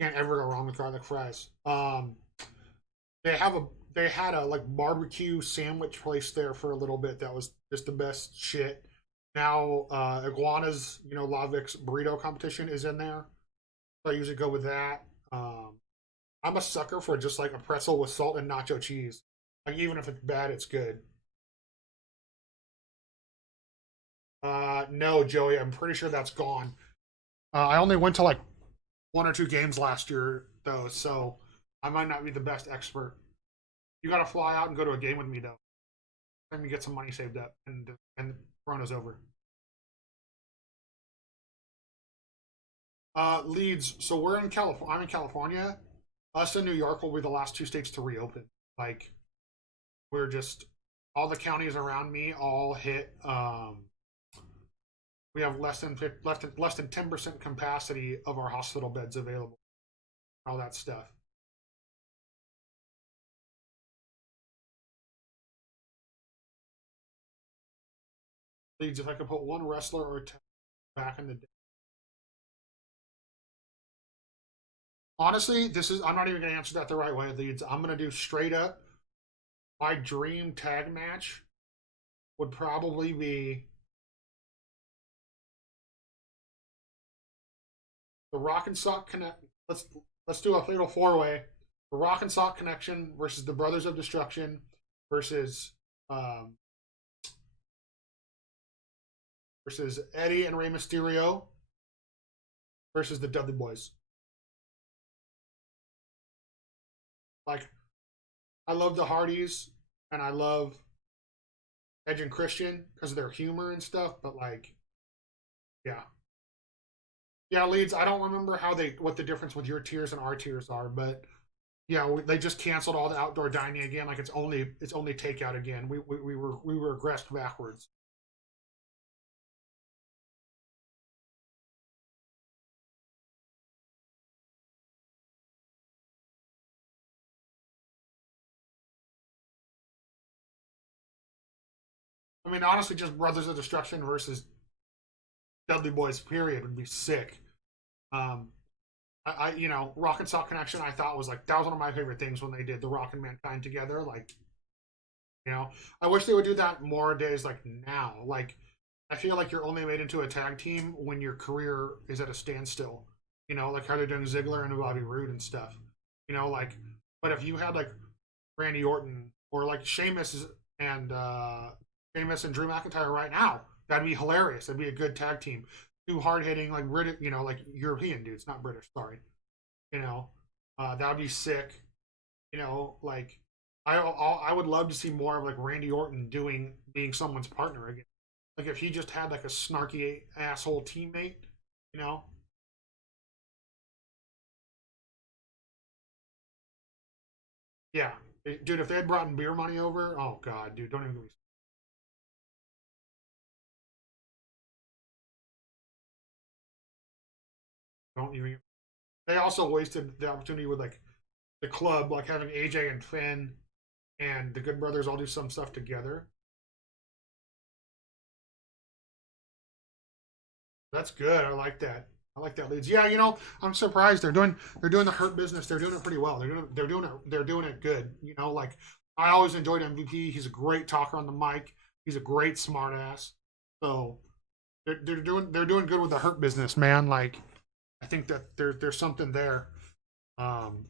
can't ever go wrong with garlic fries. They have a they had a like barbecue sandwich place there for a little bit that was just the best shit. Now Iguana's Lavic's burrito competition is in there, so I usually go with that. I'm a sucker for just like a pretzel with salt and nacho cheese. Like even if it's bad, it's good. No, Joey, I'm pretty sure that's gone. I only went to like one or two games last year though, so I might not be the best expert. You got to fly out and go to a game with me though. Let me get some money saved up, and Corona's over. Leeds. So we're in California. I'm in California. Us and New York will be the last two states to reopen. Like we're just all the counties around me all hit. We have less than 10% capacity of our hospital beds available. All that stuff. Leeds. If I could put one wrestler or two back in the day. Honestly, this is I'm not even gonna answer that the right way, Leeds. I'm gonna do straight up. My dream tag match would probably be the Rock and Sock Connect. Let's do a fatal four way. The Rock and Sock Connection versus the Brothers of Destruction versus um, versus Eddie and Rey Mysterio versus the Dudley Boys. Like I love the Hardys and I love Edge and Christian because of their humor and stuff, but like yeah. Yeah, Leeds. I don't remember what the difference with your tiers and our tiers are, but yeah, they just canceled all the outdoor dining again. Like it's only takeout again. We regressed backwards. I mean, honestly, just Brothers of Destruction versus Dudley Boys period would be sick. Um, Rock and Sock Connection. I thought was like that was one of my favorite things when they did the Rock and Mankind together. Like I wish they would do that more days like now. Like I feel like you're only made into a tag team when your career is at a standstill. Like how they're doing Ziggler and Bobby Roode and stuff. Like, but if you had like Randy Orton or like and Sheamus and Drew McIntyre right now, that'd be hilarious. That'd be a good tag team. Two hard hitting like British, like European dudes, not British. Sorry. You know, that'd be sick. Like I would love to see more of like Randy Orton being someone's partner again. Like if he just had like a snarky asshole teammate, you know. Yeah, dude. If they had brought in beer money over, oh god, dude, don't even. They also wasted the opportunity with like the club, like having AJ and Finn and the Good Brothers all do some stuff together. That's good. I like that. I like that leads. Yeah, I'm surprised they're doing the hurt business. They're doing it pretty well. They're doing it good. Like I always enjoyed MVP. He's a great talker on the mic. He's a great smartass. So they're doing good with the hurt business, man. Like I think that there's something there. Um,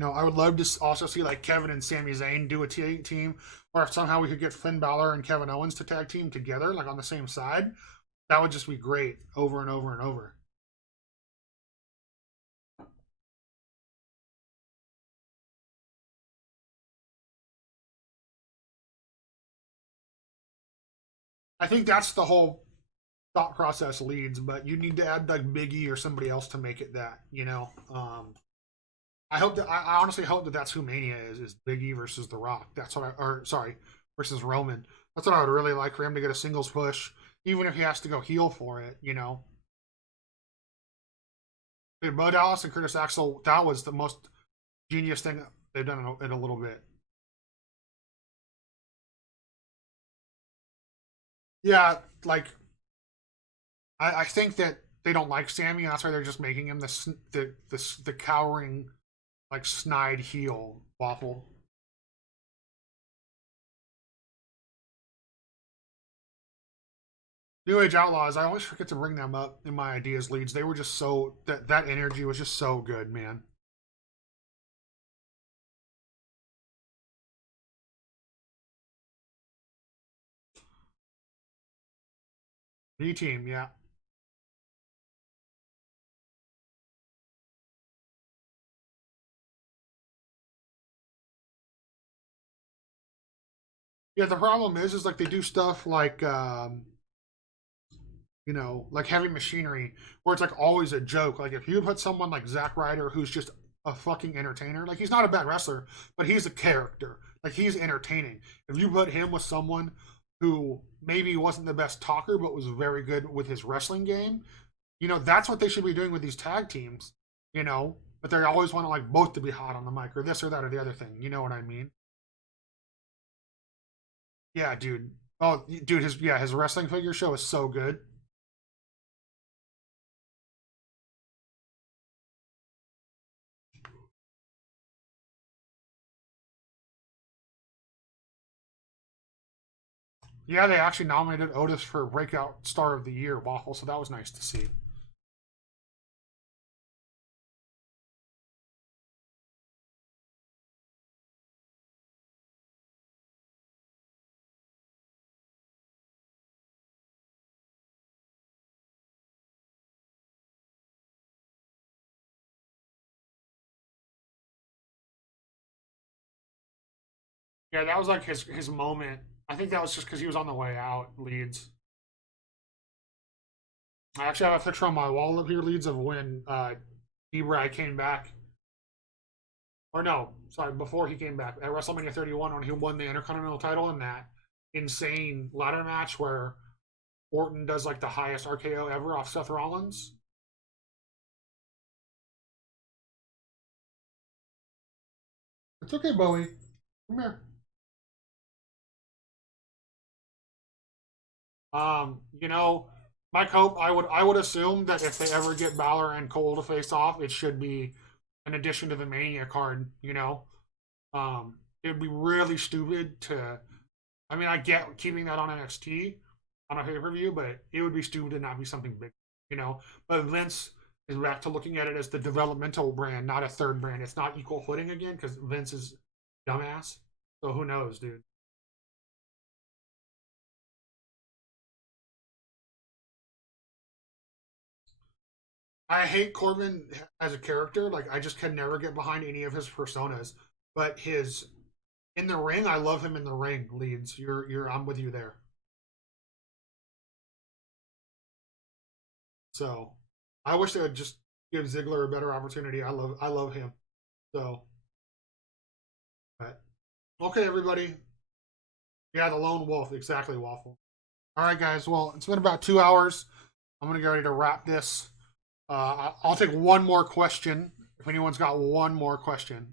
I would love to also see like Kevin and Sami Zayn do a team, or if somehow we could get Finn Balor and Kevin Owens to tag team together, like on the same side. That would just be great over and over and over. I think that's the whole thought process leads, but you need to add like Big E or somebody else to make it that, you know. I hope that I honestly hope that that's who Mania is Big E versus The Rock. That's what I or sorry versus Roman. That's what I would really like for him to get a singles push, even if he has to go heel for it, you know. Dude, Bud Dallas and Curtis Axel, that was the most genius thing they've done in a little bit. Yeah, like I think that they don't like Sammy, and that's why they're just making him the cowering like snide heel waffle. New Age Outlaws, I always forget to bring them up in my ideas leads. They were just so that energy was just so good, man. V team, yeah. Yeah, the problem is like they do stuff like you know, like heavy machinery, where it's like always a joke. Like if you put someone like Zack Ryder, who's just a fucking entertainer, like he's not a bad wrestler, but he's a character. Like he's entertaining. If you put him with someone who maybe wasn't the best talker, but was very good with his wrestling game, you know, that's what they should be doing with these tag teams, you know. But they always want to like both to be hot on the mic or this or that or the other thing. You know what I mean? Yeah, dude. Oh, dude, his wrestling figure show is so good. Yeah, they actually nominated Otis for Breakout Star of the Year, Waffle, so that was nice to see. Yeah, that was like his moment. I think that was just because he was on the way out, Leeds. I actually have a picture on my wall up here, Leeds, of when Ebrad came back. Or no, sorry, before he came back at WrestleMania 31 when he won the Intercontinental title in that insane ladder match where Orton does like the highest RKO ever off Seth Rollins. It's okay, Bowie. Come here. You know, Mike Hope, I would assume that if they ever get Balor and Cole to face off, it should be an addition to the Mania card. You know, it would be really stupid to. I mean, I get keeping that on NXT on a pay per view, but it would be stupid to not be something big. You know, but Vince is back to looking at it as the developmental brand, not a third brand. It's not equal footing again because Vince is dumbass. So who knows, dude? I hate Corbin as a character. Like I just can never get behind any of his personas. But his in the ring, I love him in the ring. Leads, you're I'm with you there. So I wish they would just give Ziggler a better opportunity. I love him. So but, okay, everybody. Yeah, the lone wolf, exactly, Waffle. All right, guys. Well, it's been about 2 hours. I'm gonna get ready to wrap this. I'll take one more question. If anyone's got one more question,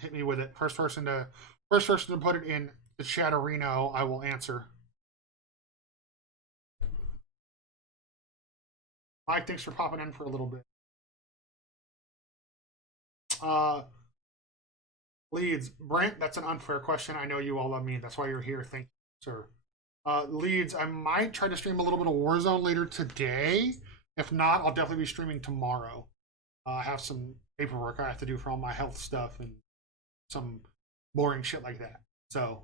hit me with it. First person to put it in the chat arena, I will answer. Mike, thanks for popping in for a little bit. Uh, Leads, Brent, that's an unfair question. I know you all love me. That's why you're here. Thank you, sir. Leads, I might try to stream a little bit of Warzone later today. If not, I'll definitely be streaming tomorrow. I have some paperwork I have to do for all my health stuff and some boring shit like that. So,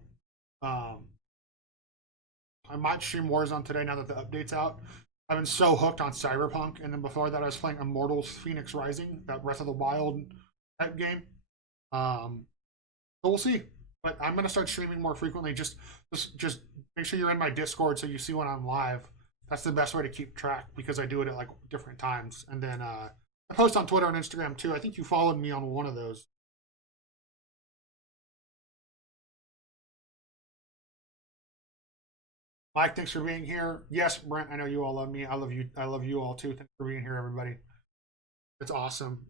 um, I might stream Warzone today now that the update's out. I've been so hooked on Cyberpunk, and then before that, I was playing Immortals: Phoenix Rising, that Breath of the Wild type game. So we'll see. But I'm gonna start streaming more frequently. Just make sure you're in my Discord so you see when I'm live. That's the best way to keep track because I do it at like different times. And then I post on Twitter and Instagram too. I think you followed me on one of those. Mike, thanks for being here. Yes, Brent, I know you all love me. I love you. I love you all too. Thanks for being here, everybody. It's awesome.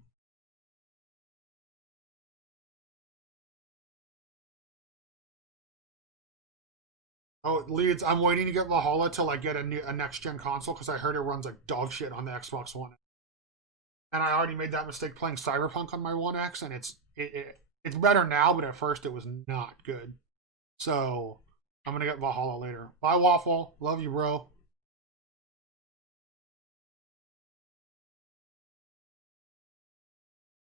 Oh, Leeds, I'm waiting to get Valhalla till I get a next gen console because I heard it runs like dog shit on the Xbox One. And I already made that mistake playing Cyberpunk on my One X, and it's better now, but at first it was not good. So I'm gonna get Valhalla later. Bye, Waffle. Love you, bro.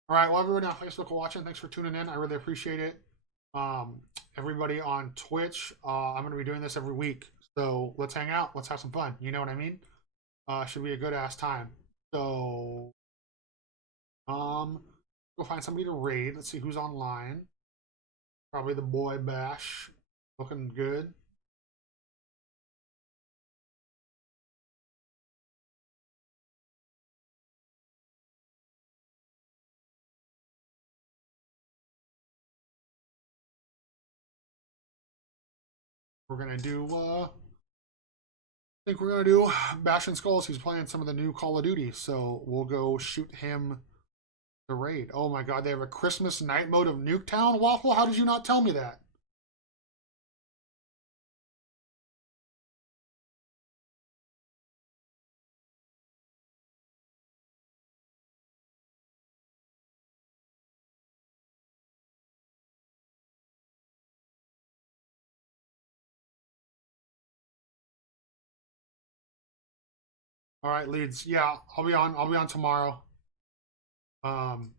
All right, well, everybody on Facebook watching, thanks for tuning in. I really appreciate it. Everybody on Twitch, I'm gonna be doing this every week, so let's hang out. Let's have some fun. You know what I mean? Should be a good ass time. So, go find somebody to raid. Let's see who's online. Probably the boy Bash, looking good. We're gonna do. I think we're gonna do Bash and Skulls. He's playing some of the new Call of Duty, so we'll go shoot him the raid. Oh my God, they have a Christmas night mode of Nuketown. Waffle, how did you not tell me that? All right, Leeds. Yeah, I'll be on. I'll be on tomorrow. Um,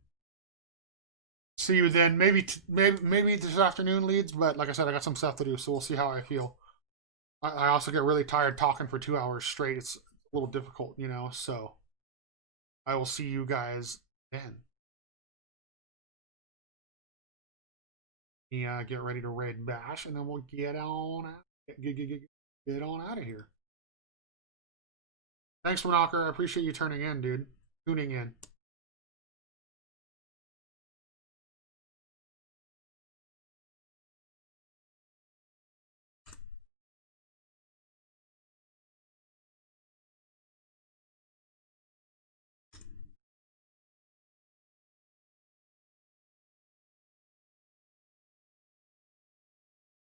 see you then. Maybe this afternoon, Leeds. But like I said, I got some stuff to do, so we'll see how I feel. I also get really tired talking for 2 hours straight. It's a little difficult, you know. So I will see you guys then. Yeah, get ready to raid Bash, and then we'll get on out. Get on out of here. Thanks, Monocker. I appreciate you turning in, dude. Tuning in.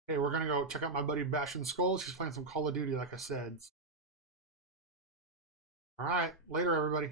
Hey, we're gonna go check out my buddy Bash and Skulls. He's playing some Call of Duty, like I said. All right, later, everybody.